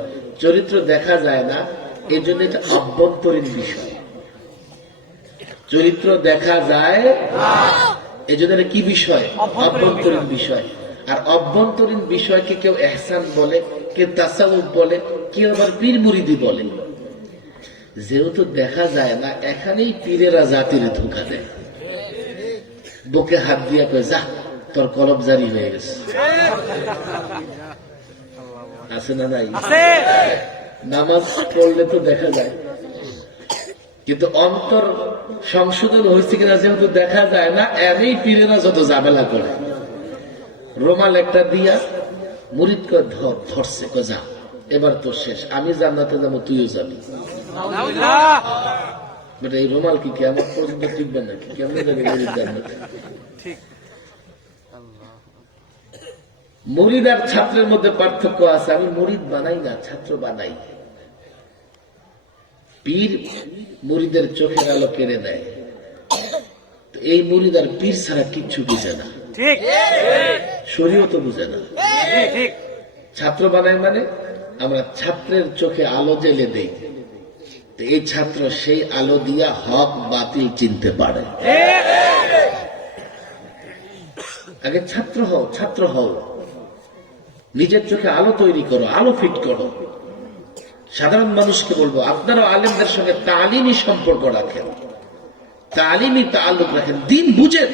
চরিত্র দেখা যায় না, এই জন্য এটা অভ্যন্তরীণ বিষয়। চরিত্র দেখা যায় এই জন্য এটা কি বিষয়? অভ্যন্তরীণ বিষয়। আর অভ্যন্তরীণ বিষয়কে কেউ এহসান বলে, কেউ তাসাউফ বলে, কেউ আবার পীর মুরিদি বলে। যেহেতু দেখা যায় না, এখানেই পীরেরা জাতির ধোঁকা দেয়। বুকে হাত দিয়া কয়, যা তোর কলব জারি হয়ে গেছে। আছে না নাই? আছে। নামাজ পড়লে তো দেখা যায়, কিন্তু অন্তর সংশোধন হয়েছে কিনা যেহেতু দেখা যায় না, এনেই পীরেরা যত ঝামেলা করে। রোমাল একটা দিয়া মুরিদ কয়, ধরছে কয়, যা এবার তো শেষ, আমি জান্নাতে যাবো, তুইও যাবি। বেটা এই রোমাল কি কেমন পর্যন্ত টিকবে নাকি? কেমন যাবে মুরিদ জান্নাতে? মুরিদ আর ছাত্রের মধ্যে পার্থক্য আছে। আমি মুরিদ বানাই না, ছাত্র বানাই। পীর মুরিদের চোখের আলো কেড়ে নেয়। এই মুরিদ আর পীর ছাড়া কিচ্ছু বুঝে না, ঠিক। শরীয়ত বুঝে না। ঠিক। ছাত্র বানাই মানে আমরা ছাত্রের চোখে আলো জেলে দেই, তো এই ছাত্র সেই আলো দিয়া হক বাতিল চিনতে পারে। আগে ছাত্র হও, ছাত্র হও, নিজের চোখে আলো তৈরি করো, আলো ফিট করো। সাধারণ মানুষকে বলবো, আপনারাও আলেমদের সঙ্গে তালিমি সম্পর্ক রাখেন, তালিমি তাআল্লুক রাখেন, দিন বুঝেন।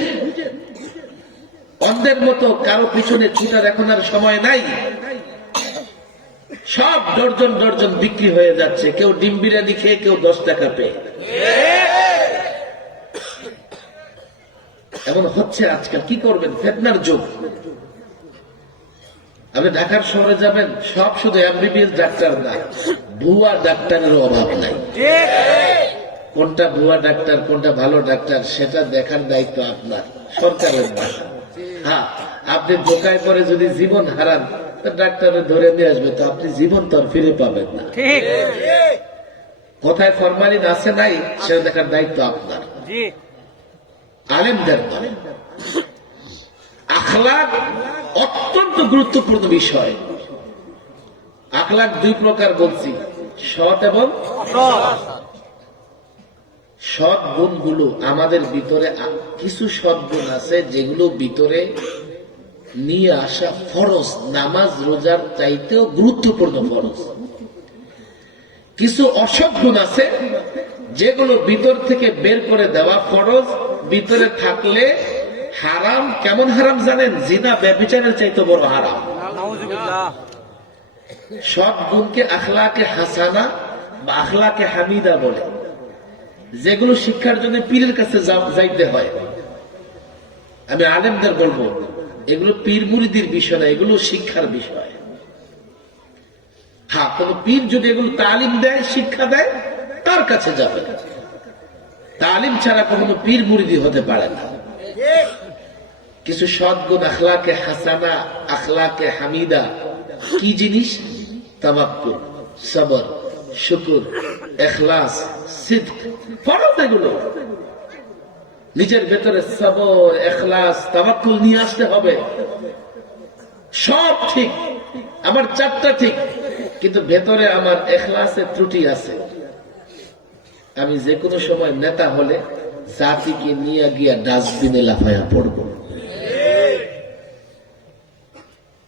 অন্ধের মতো কারো পিছনে ছুটার এখন আর সময় নাই। সব ডর্জন ডর্জন বিক্রি হয়ে যাচ্ছে, কেউ ডিম বিরিয়ানি খেয়ে, কেউ 10 টাকা পেয়ে। এমন হচ্ছে আজকাল। কি করবেন? ফিতনার যুগ। আপনি ঢাকার শহরে যাবেন, সব শুধু এমবিবিএস ডাক্তার না, ভুয়া ডাক্তারের অভাব নাই। কোনটা ভুয়া ডাক্তার, কোনটা ভালো ডাক্তার, সেটা দেখার দায়িত্ব আপনার, সরকারের না। হ্যাঁ, আপনি ধোকায় পরে যদি জীবন হারান, ডাক্তারে ধরে নিয়ে আসবে, তো আপনি জীবন তো আর ফিরে পাবেন না। ঠিক। কোথায় ফরমালিন আছে নাই, সেটা দেখার দায়িত্ব আপনার, আলেমদের। আখলাক অত্যন্ত গুরুত্বপূর্ণ বিষয়। আখলাক 2 প্রকার বলছি, সৎ এবং সৎ গুণগুলো আমাদের ভিতরে। কিছু সৎ গুণ আছে যেগুলো ভিতরে নিয়ে আসা ফরজ, নামাজ রোজার চাইতেও গুরুত্বপূর্ণ ফরজ। কিছু অসৎ গুণ আছে যেগুলো ভিতর থেকে বের করে দেওয়া ফরজ, ভিতরে থাকলে হারাম। কেমন হারাম জানেন? জিনা ব্যভিচারের চাইতে বড় হারাম। সৎ গুণকে আখলাকে হাসানা বা আখলাকে হামিদা বলে, যেগুলো শিক্ষার জন্য পীরের কাছে যাইতে হয়। আমি আলেমদের বলবো, এগুলো পীর মুরিদির বিষয় না, এগুলো শিক্ষার বিষয়। হ্যাঁ, কোন পীর যদি এগুলো তালিম দেয়, শিক্ষা দেয়, তার কাছে যাবে। তালিম ছাড়া কখনো পীর মুরিদি হতে পারে না। কিছু সদ্গুণ, আখলাকে হাসানা, আখলাকে হামিদা। কি জিনিস? তাওয়াক্কুল, সবর, শুকর, ইখলাস, সিদক, ফরজ। এগুলো নিজের ভেতরে সবর, ইখলাস, তাওয়াক্কুল নিয়ে আসতে হবে। সব ঠিক, আমার চারটা ঠিক, কিন্তু ভেতরে আমার ইখলাসের ত্রুটি আছে। আমি যে কোনো সময় নেতা হলে জাতিকে নিয়ে গিয়া ডাস্টবিনে লাফাইয়া পড়ব,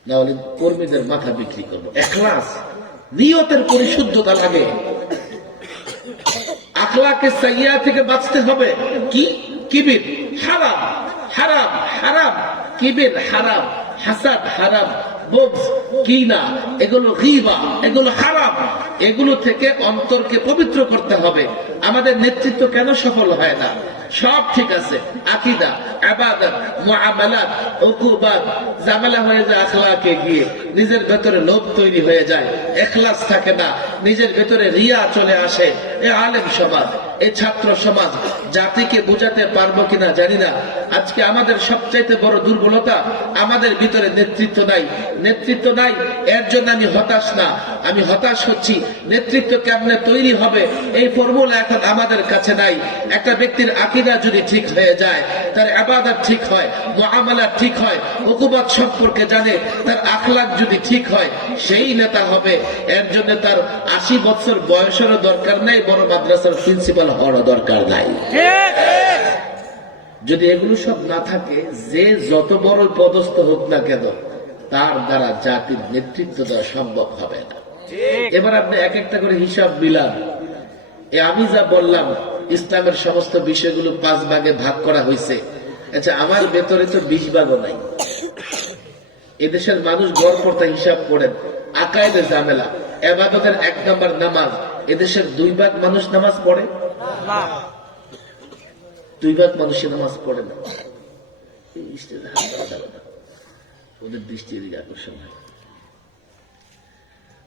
না হলে কর্মীদের মাথা বিক্রি করবো। ইখলাস, নিয়তের পরিশুদ্ধতা লাগে। আখলাকে সাইয়্যা থেকে বাঁচতে হবে। কি? কিবির হারাম, হারাম, হারাম, কিবির হারাম, হাসাদ হারাম, বুগজ, কিনা, এগুলো গীবা, এগুলো হারাম। এগুলো থেকে অন্তরকে পবিত্র করতে হবে। আমাদের নেতৃত্ব কেন সফল হয় না? সব ঠিক আছে, আকীদা, ইবাদত, মুআমালাত, উকুবাত, ঝামেলা হয়ে যায় আখলাকে গিয়ে। নিজের ভেতরে লোভ তৈরি হয়ে যায়, ইখলাস থাকে না, নিজের ভেতরে রিয়া চলে আসে। এই আলেম সমাজ, এই ছাত্র সমাজ জাতিকে বোঝাতে পারবো কিনা জানি না। আজকে আমাদের সবচাইতে বড় দুর্বলতা, আমাদের ভিতরে নেতৃত্ব নাই। নেতৃত্ব নাই, এর জন্য আমি হতাশ না, আমি হতাশ হচ্ছি নেতৃত্ব কেমনে তৈরি হবে এই ফর্মুলা এখন আমাদের কাছে নাই। একটা ব্যক্তির আকীদা যদি ঠিক হয়ে যায়, তার ইবাদত ঠিক হয়, মুআমালাত ঠিক হয়, উকুবাত সম্পর্কে জানে, তার আখলাক যদি ঠিক হয়, সেই নেতা হবে। এর জন্য তার ৮০ বছর বয়সেরও দরকার নাই, বড় মাদ্রাসার প্রিন্সিপাল হওয়ারও দরকার নাই। যদি এগুলো সব না থাকে, যে যত বড় পদস্থ হোক না কেন, তার দ্বারা জাতির নেতৃত্ব দেওয়া সম্ভব হবে না। এবার আপনি এক একটা করে হিসাব মিলান। আমি যা বললাম, ইসলামের সমস্ত বিষয়গুলো 5 ভাগে ভাগ করা হয়েছে। আচ্ছা, আমার ভেতরে তো 20 ভাগও নাই। এদেশের মানুষ গড় পড়তা হিসাব করেন, আকায়েদে ঝামেলা, ইবাদতের 1 নম্বর নামাজ। এদেশের 2 ভাগ মানুষ নামাজ পড়ে না, 2 ভাগ মানুষের নামাজ পড়ে না। ওদের দৃষ্টি এদিকে আকর্ষণ হয়।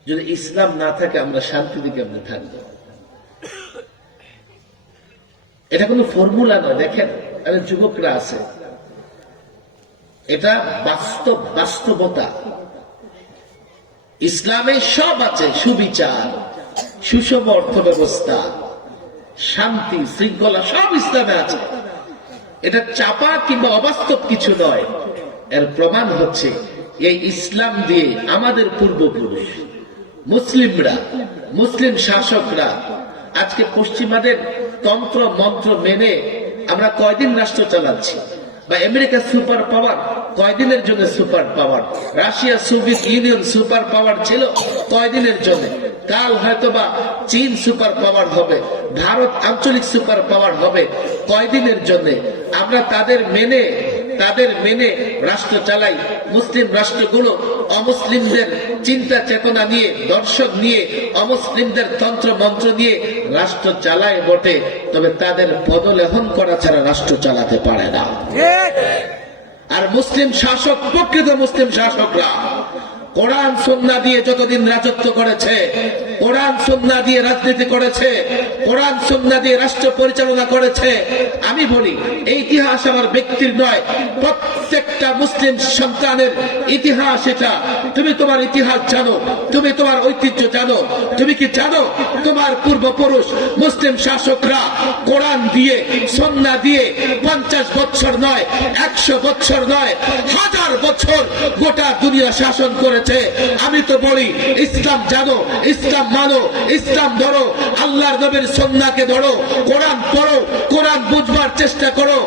যদি ইসলাম না থাকে, আমরা শান্তিতে কেমনে থাকবো? এটা কোনো ফর্মুলা নয়। দেখেন, যুবকরা আছে, এটা বাস্তবতা। ইসলামে সব আছে, সুবিচার, সুষম অর্থ ব্যবস্থা, শান্তি, শৃঙ্খলা, সব ইসলামে আছে। এটা চাপা কিংবা অবাস্তব কিছু নয়। এর প্রমাণ হচ্ছে এই ইসলাম দিয়ে আমাদের পূর্বপুরুষ মুসলিমরা, মুসলিম শাসকরা, আজকে পশ্চিমাদের তন্ত্র মন্ত্র মেনে আমরা কয়দিন রাষ্ট্র চালাচ্ছি? বা আমেরিকা সুপার পাওয়ার, কয়দিনের জন্য super power? Russia, Soviet union super power ছিল কয়দিনের জন্য? কাল হয়তোবা চীন সুপার পাওয়ার হবে, ভারত আঞ্চলিক সুপার পাওয়ার হবে। কয়দিনের জন্য? আমরা তাদের মেনে রাষ্ট্র চালাই। মুসলিম রাষ্ট্রগুলো অমুসলিমদের চিন্তা চেতনা নিয়ে, দর্শন নিয়ে, অমুসলিমদের তন্ত্র মন্ত্র নিয়ে রাষ্ট্র চালায় বটে, তবে তাদের পদলেহন করা ছাড়া রাষ্ট্র চালাতে পারে না। আর মুসলিম শাসক, প্রকৃত মুসলিম শাসকরা কোরআন সুন্নাহ দিয়ে যতদিন রাজত্ব করেছে, কোরআন সুন্নাহ দিয়ে রাজনীতি করেছে, কোরআন সুন্নাহ দিয়ে রাষ্ট্র পরিচালনা করেছে, আমি বলি এই ইতিহাস আমার ব্যক্তির নয়, প্রত্যেকটা মুসলিম সন্তানের ইতিহাস এটা। তুমি তোমার ইতিহাস জানো, তুমি তোমার ঐতিহ্য জানো। তুমি কি জানো তোমার পূর্বপুরুষ মুসলিম শাসকরা কোরআন দিয়ে, সুন্নাহ দিয়ে 50 বছর নয়, 100 বছর নয়, 1000 বছর গোটা দুনিয়া শাসন করেছে। আমি তো বলি, ইসলাম জানো, ইসলাম মানো, ইসলাম ধরো, আল্লাহর নবীর সুন্নাহকে ধরো, কোরআন পড়ো, কোরআন বুঝবার চেষ্টা করো।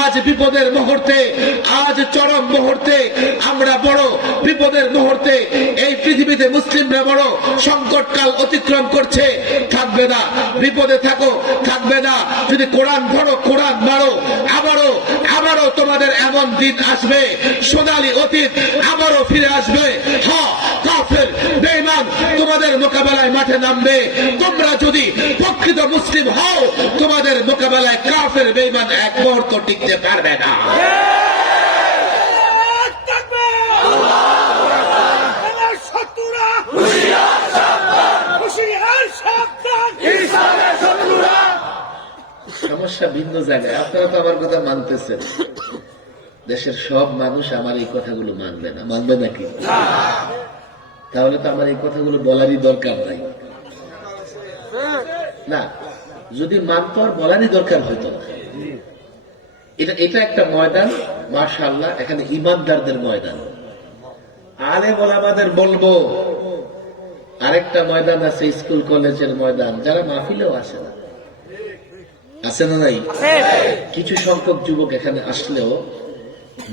আজ বিপদের মুহূর্তে, আজ চরম মুহূর্তে আমরা বড় বিপদের মুহূর্তে, এই পৃথিবীতে মুসলিমরা বড় সংকটকাল অতিক্রম করছে। থাকবে না, বিপদে থাকো, থাকবে না যদি কোরআন ধরো, কোরআন মারো। আবারও তোমাদের এমন দিন আসবে, সোনালী অতীত আবারও ফিরে আসবে। কাফের, বেঈমান তোমাদের মোকাবেলায় মাঠে নামবে। তোমরা যদি প্রকৃত মুসলিম হও, তোমাদের মোকাবেলায় কাফের, বেঈমান এক মুহূর্ত টিকতে পারবে না। সমস্যা ভিন্ন জায়গায়। আপনারা তো আমার কথা মানতেছেন, দেশের সব মানুষ আমার এই কথাগুলো মানবে না। মানবে নাকি? তাহলে তো আমার এই কথাগুলো বলারই দরকার নাই না। যদি মানতো, আর বলারই দরকার হতো না। এটা একটা ময়দান, মাশাআল্লাহ, এখানে ইমানদারদের ময়দান। আলেম ওলামাদের বলবো, আরেকটা ময়দান আছে স্কুল কলেজের ময়দান, যারা মাহফিলেও আসে না, আছে না নাই? কিছু সংখ্যক যুবক এখানে আসলেও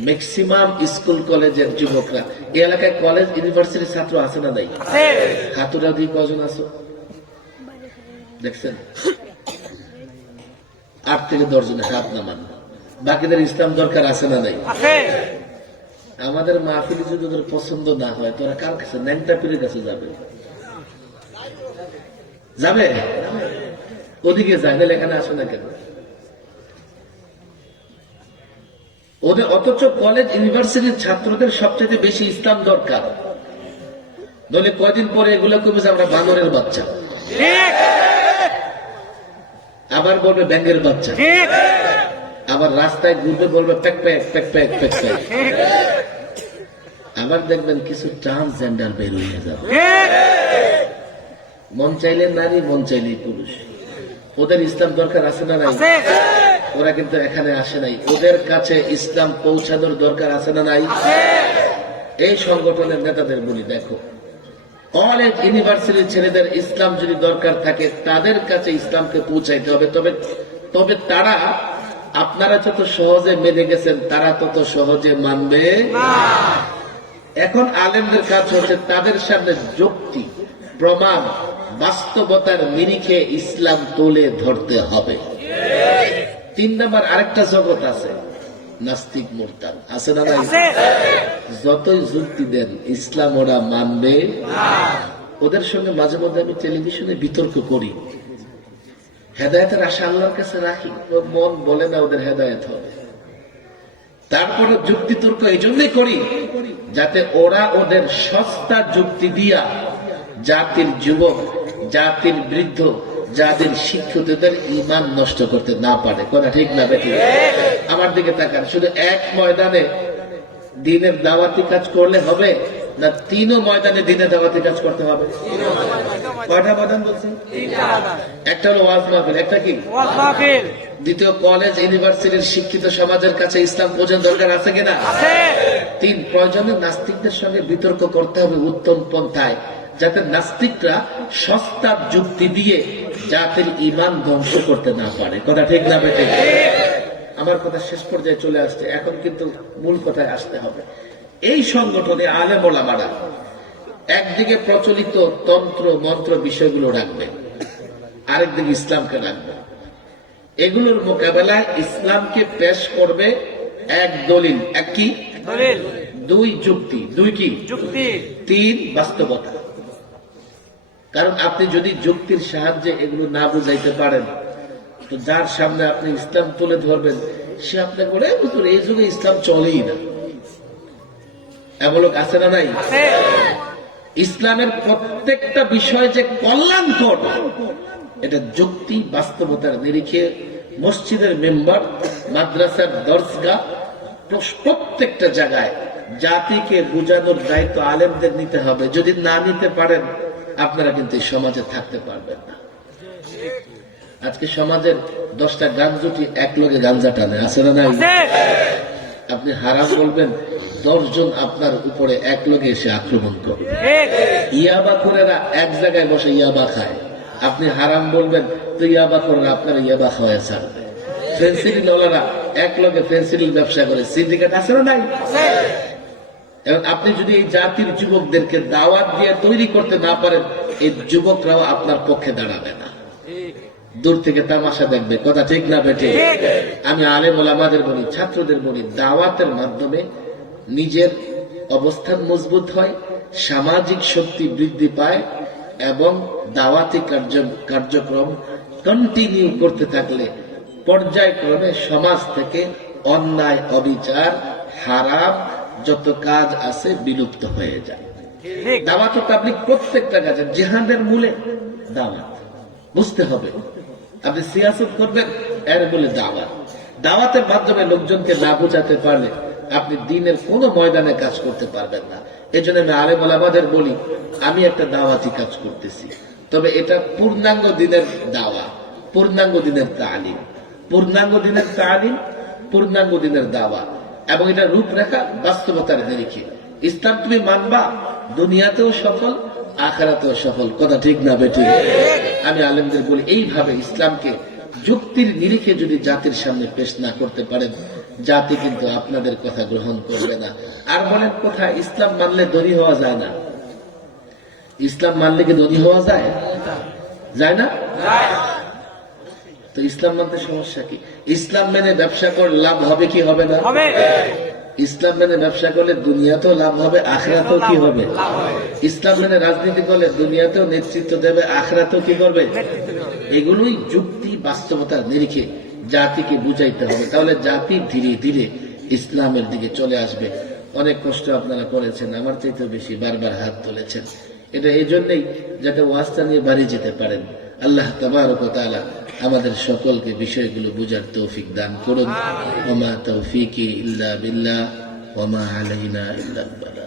ম্যাক্সিমাম স্কুল কলেজের যুবকরা, এই এলাকায় কলেজ ইউনিভার্সিটির ছাত্র আছে না নাই? হাতুরা দিয়ে কজন আছো দেখছেন? 8 থেকে 10 জনে হাত নামান। বাকিদের ইসলাম দরকার আছে না নাই? আমাদের মাহফিলে যদি ওদের পছন্দ না হয়, তোরা কার কাছে? ন্যাংটা পীরের কাছে যাবে, যাবে ওদিকে যায়, নাহলে এখানে আসে না কেন? ওদের অথচ কলেজ ইউনিভার্সিটির ছাত্রদের সবচেয়ে বেশি ইসলাম দরকার। নইলে কয়দিন পরে এগুলো কবে যে আমরা বানরের বাচ্চা, আবার বলবে ব্যাঙের বাচ্চা, আবার রাস্তায় ঘুরবে বলবে pack pack pack pack pack pack. আবার দেখবেন কিছু ট্রান্সজেন্ডার বের হয়ে যাবে, মন চাইলে নারী, মন চাইলে পুরুষ। ওদের ইসলাম দরকার আছে না নাই? ওরা কিন্তু এখানে আসে নাই, ওদের কাছে ইসলাম পৌঁছানোর দরকার আছে না নাই? এই সংগঠনের নেতাদের বলি, দেখো, কলেজ ইউনিভার্সিটির ছেলেদের ইসলাম যদি দরকার থাকে, তাদের কাছে ইসলামকে পৌঁছাইতে হবে। তবে তারা, আপনারা যত সহজে মেনে গেছেন, তারা তত সহজে মানবে না। এখন আলেমদের কাজ হচ্ছে তাদের সামনে যুক্তি, প্রমাণ, বাস্তবতার নিরিখে ইসলাম তুলে ধরতে হবে। 3 নম্বর আরেকটা জগৎ আছে, নাস্তিক মুরতাদ, আছে না নাই? যতই যুক্তি দেন, ইসলাম ওরা মানবে না। ওদের সঙ্গে মাঝে মধ্যে আমি টেলিভিশনে বিতর্ক করি, হেদায়েতের আশা আল্লাহর কাছে রাখি, ওর মন বলে না ওদের হেদায়েত হবে। তারপরে যুক্তি তর্ক এই জন্যই করি যাতে ওরা ওদের সস্তা যুক্তি দিয়া জাতির যুবক, জাতির বৃদ্ধ, যাদের শিক্ষিতদের ঈমান নষ্ট করতে না পারে। কথা ঠিক না বেঠিক? আমার দিকে তাকান, শুধু এক ময়দানে দিনের দাওয়াতি কাজ করলে হবে না 3 ময়দানে দিনের দাওয়াতি কাজ করতে হবে? কয়টা ময়দান বলছি? একটা হলো ওয়াজ মাহফিল, একটা কি? দ্বিতীয়, কলেজ ইউনিভার্সিটির শিক্ষিত সমাজের কাছে ইসলাম পৌঁছানোর দরকার আছে কিনা? 3, প্রয়োজনে নাস্তিকদের সঙ্গে বিতর্ক করতে হবে উত্তম পন্থায়, যাতে নাস্তিকরা সস্তা যুক্তি দিয়ে জাতির ঈমান ধ্বংস করতে না পারে। কথা ঠিক না বেটে? আমার কথা শেষ পর্যায়ে চলে আসছে, এখন কিন্তু মূল কথায় আসতে হবে। এই সংগঠনে আলেম ওলামারা একদিকে প্রচলিত তন্ত্র মন্ত্র বিষয়গুলো রাখবে, আরেকদিকে ইসলামকে রাখবে। এগুলোর মোকাবেলায় ইসলামকে পেশ করবে 1 দলিল, 1 কি? 2 যুক্তি, 2 কি? 3 বাস্তবতা। কারণ আপনি যদি যুক্তির সাহায্যে এগুলো না বুঝাইতে পারেন, তো যার সামনে আপনি ইসলাম তুলে ধরবেন, সে আপনাকে বলে এই যুগে ইসলাম চলেই না। এমন লোক আছে না নাই? ইসলামের প্রত্যেকটা বিষয় যে কল্যাণকর, এটা যুক্তি বাস্তবতার নিরিখে মসজিদের মেম্বার, মাদ্রাসার দর্শগাহ, প্রত্যেকটা জায়গায় জাতিকে বোঝানোর দায়িত্ব আলেমদের নিতে হবে। যদি না নিতে পারেন, আপনারা কিন্তু এই সমাজে থাকতে পারবেন না। আজকে সমাজের 10টা গাঞ্জুটি এক লগে গাঞ্জা টানে, আছে না নাই? আপনি হারাম বলবেন, 10 জন আপনার উপরে এক লগে এসে আক্রমণ করবে। ইয়াবা করেরা এক জায়গায় বসে ইয়াবা খায়, আপনি হারাম বলবেন তো ইয়াবা করেরা আপনার ইয়াবা খাওয়ায় ছাড়বে। ফেন্সিডিল ওলারা এক লগে ফেন্সিডিল ব্যবসা করে, সিন্ডিকেট আছে না নাই? এবং আপনি যদি এই জাতির যুবকদেরকে দাওয়াত দিয়ে তৈরি করতে না পারেন, এই যুবকরাও আপনার পক্ষে দাঁড়াবে না, দূর থেকে তামাশা দেখবে। কথা ঠিক না বেঠে? আমি আলেম ওলামাদের বলি, ছাত্রদের বলি, দাওয়াতের মাধ্যমে নিজের অবস্থান মজবুত হয়, সামাজিক শক্তি বৃদ্ধি পায়, এবং দাওয়াতি কার্যক্রম কন্টিনিউ করতে থাকলে পর্যায়ক্রমে সমাজ থেকে অন্যায়, অবিচার, হারাম যত কাজ আছে বিলুপ্ত হয়ে যায়। দাওয়াত ও তাবলীগ প্রত্যেকটা কাজে, জিহাদের মূলে দাওয়াত। বুঝতে হবে, আপনি সিয়াসত করবেন, এর বলে দাওয়াত। দাওয়াতের মাধ্যমে লোকজনকে না বোঝাতে পারলে আপনি দিনের কোন ময়দানে কাজ করতে পারবেন না। এই জন্য আমি আলেম ওলামাদের বলি, আমি একটা দাওয়াতি কাজ করতেছি, তবে এটা পূর্ণাঙ্গ দিনের দাওয়া, পূর্ণাঙ্গ দিনের তালিম। পূর্ণাঙ্গ দিনের তালিম পূর্ণাঙ্গ দিনের দাওয়া, এবং এটা রূপরেখা বাস্তবতার নিরিখে। ইসলাম তুমি মানবা, দুনিয়াতেও সফল, আখিরাতেও সফল। কথা ঠিক না বেটি? আমি আলেমদের বলি, এইভাবে ইসলামকে যুক্তির নিরিখে যদি জাতির সামনে পেশ না করতে পারেন, জাতি কিন্তু আপনাদের কথা গ্রহণ করবে না। আর বলেন কোথায় ইসলাম মানলে ধনী হওয়া যায় না? ইসলাম মানলে কি ধনী হওয়া যায়? যায় না? তো ইসলাম মানতে সমস্যা কি? ইসলাম মেনে ব্যবসা করলে লাভ হবে কি হবে না? হবে। ইসলাম মেনে ব্যবসা করলে দুনিয়াতেও লাভ হবে, আখিরাতেও কি হবে? ইসলাম মেনে রাজনীতি করলে দুনিয়াতেও নেতৃত্ব দেবে, আখিরাতেও কি করবে? এগুলোই যুক্তি বাস্তবতার নিরিখে জাতিকে বুঝাইতে হবে, তাহলে জাতি ধীরে ধীরে ইসলামের দিকে চলে আসবে। অনেক কষ্ট আপনারা করেছেন, আমার চাইতে বেশি বারবার হাত তুলেছেন। এটা এই জন্যই যাতে ওয়াজটা নিয়ে বাড়ি যেতে পারেন। আল্লাহ তাবারক ওয়া তাআলা আমাদের সকলকে বিষয়গুলো বুঝার তৌফিক দান করুন। ওয়া মা তাওফীকি ইল্লা বিল্লাহ ওয়া মা আলাইনা ইল্লাল বালাগ।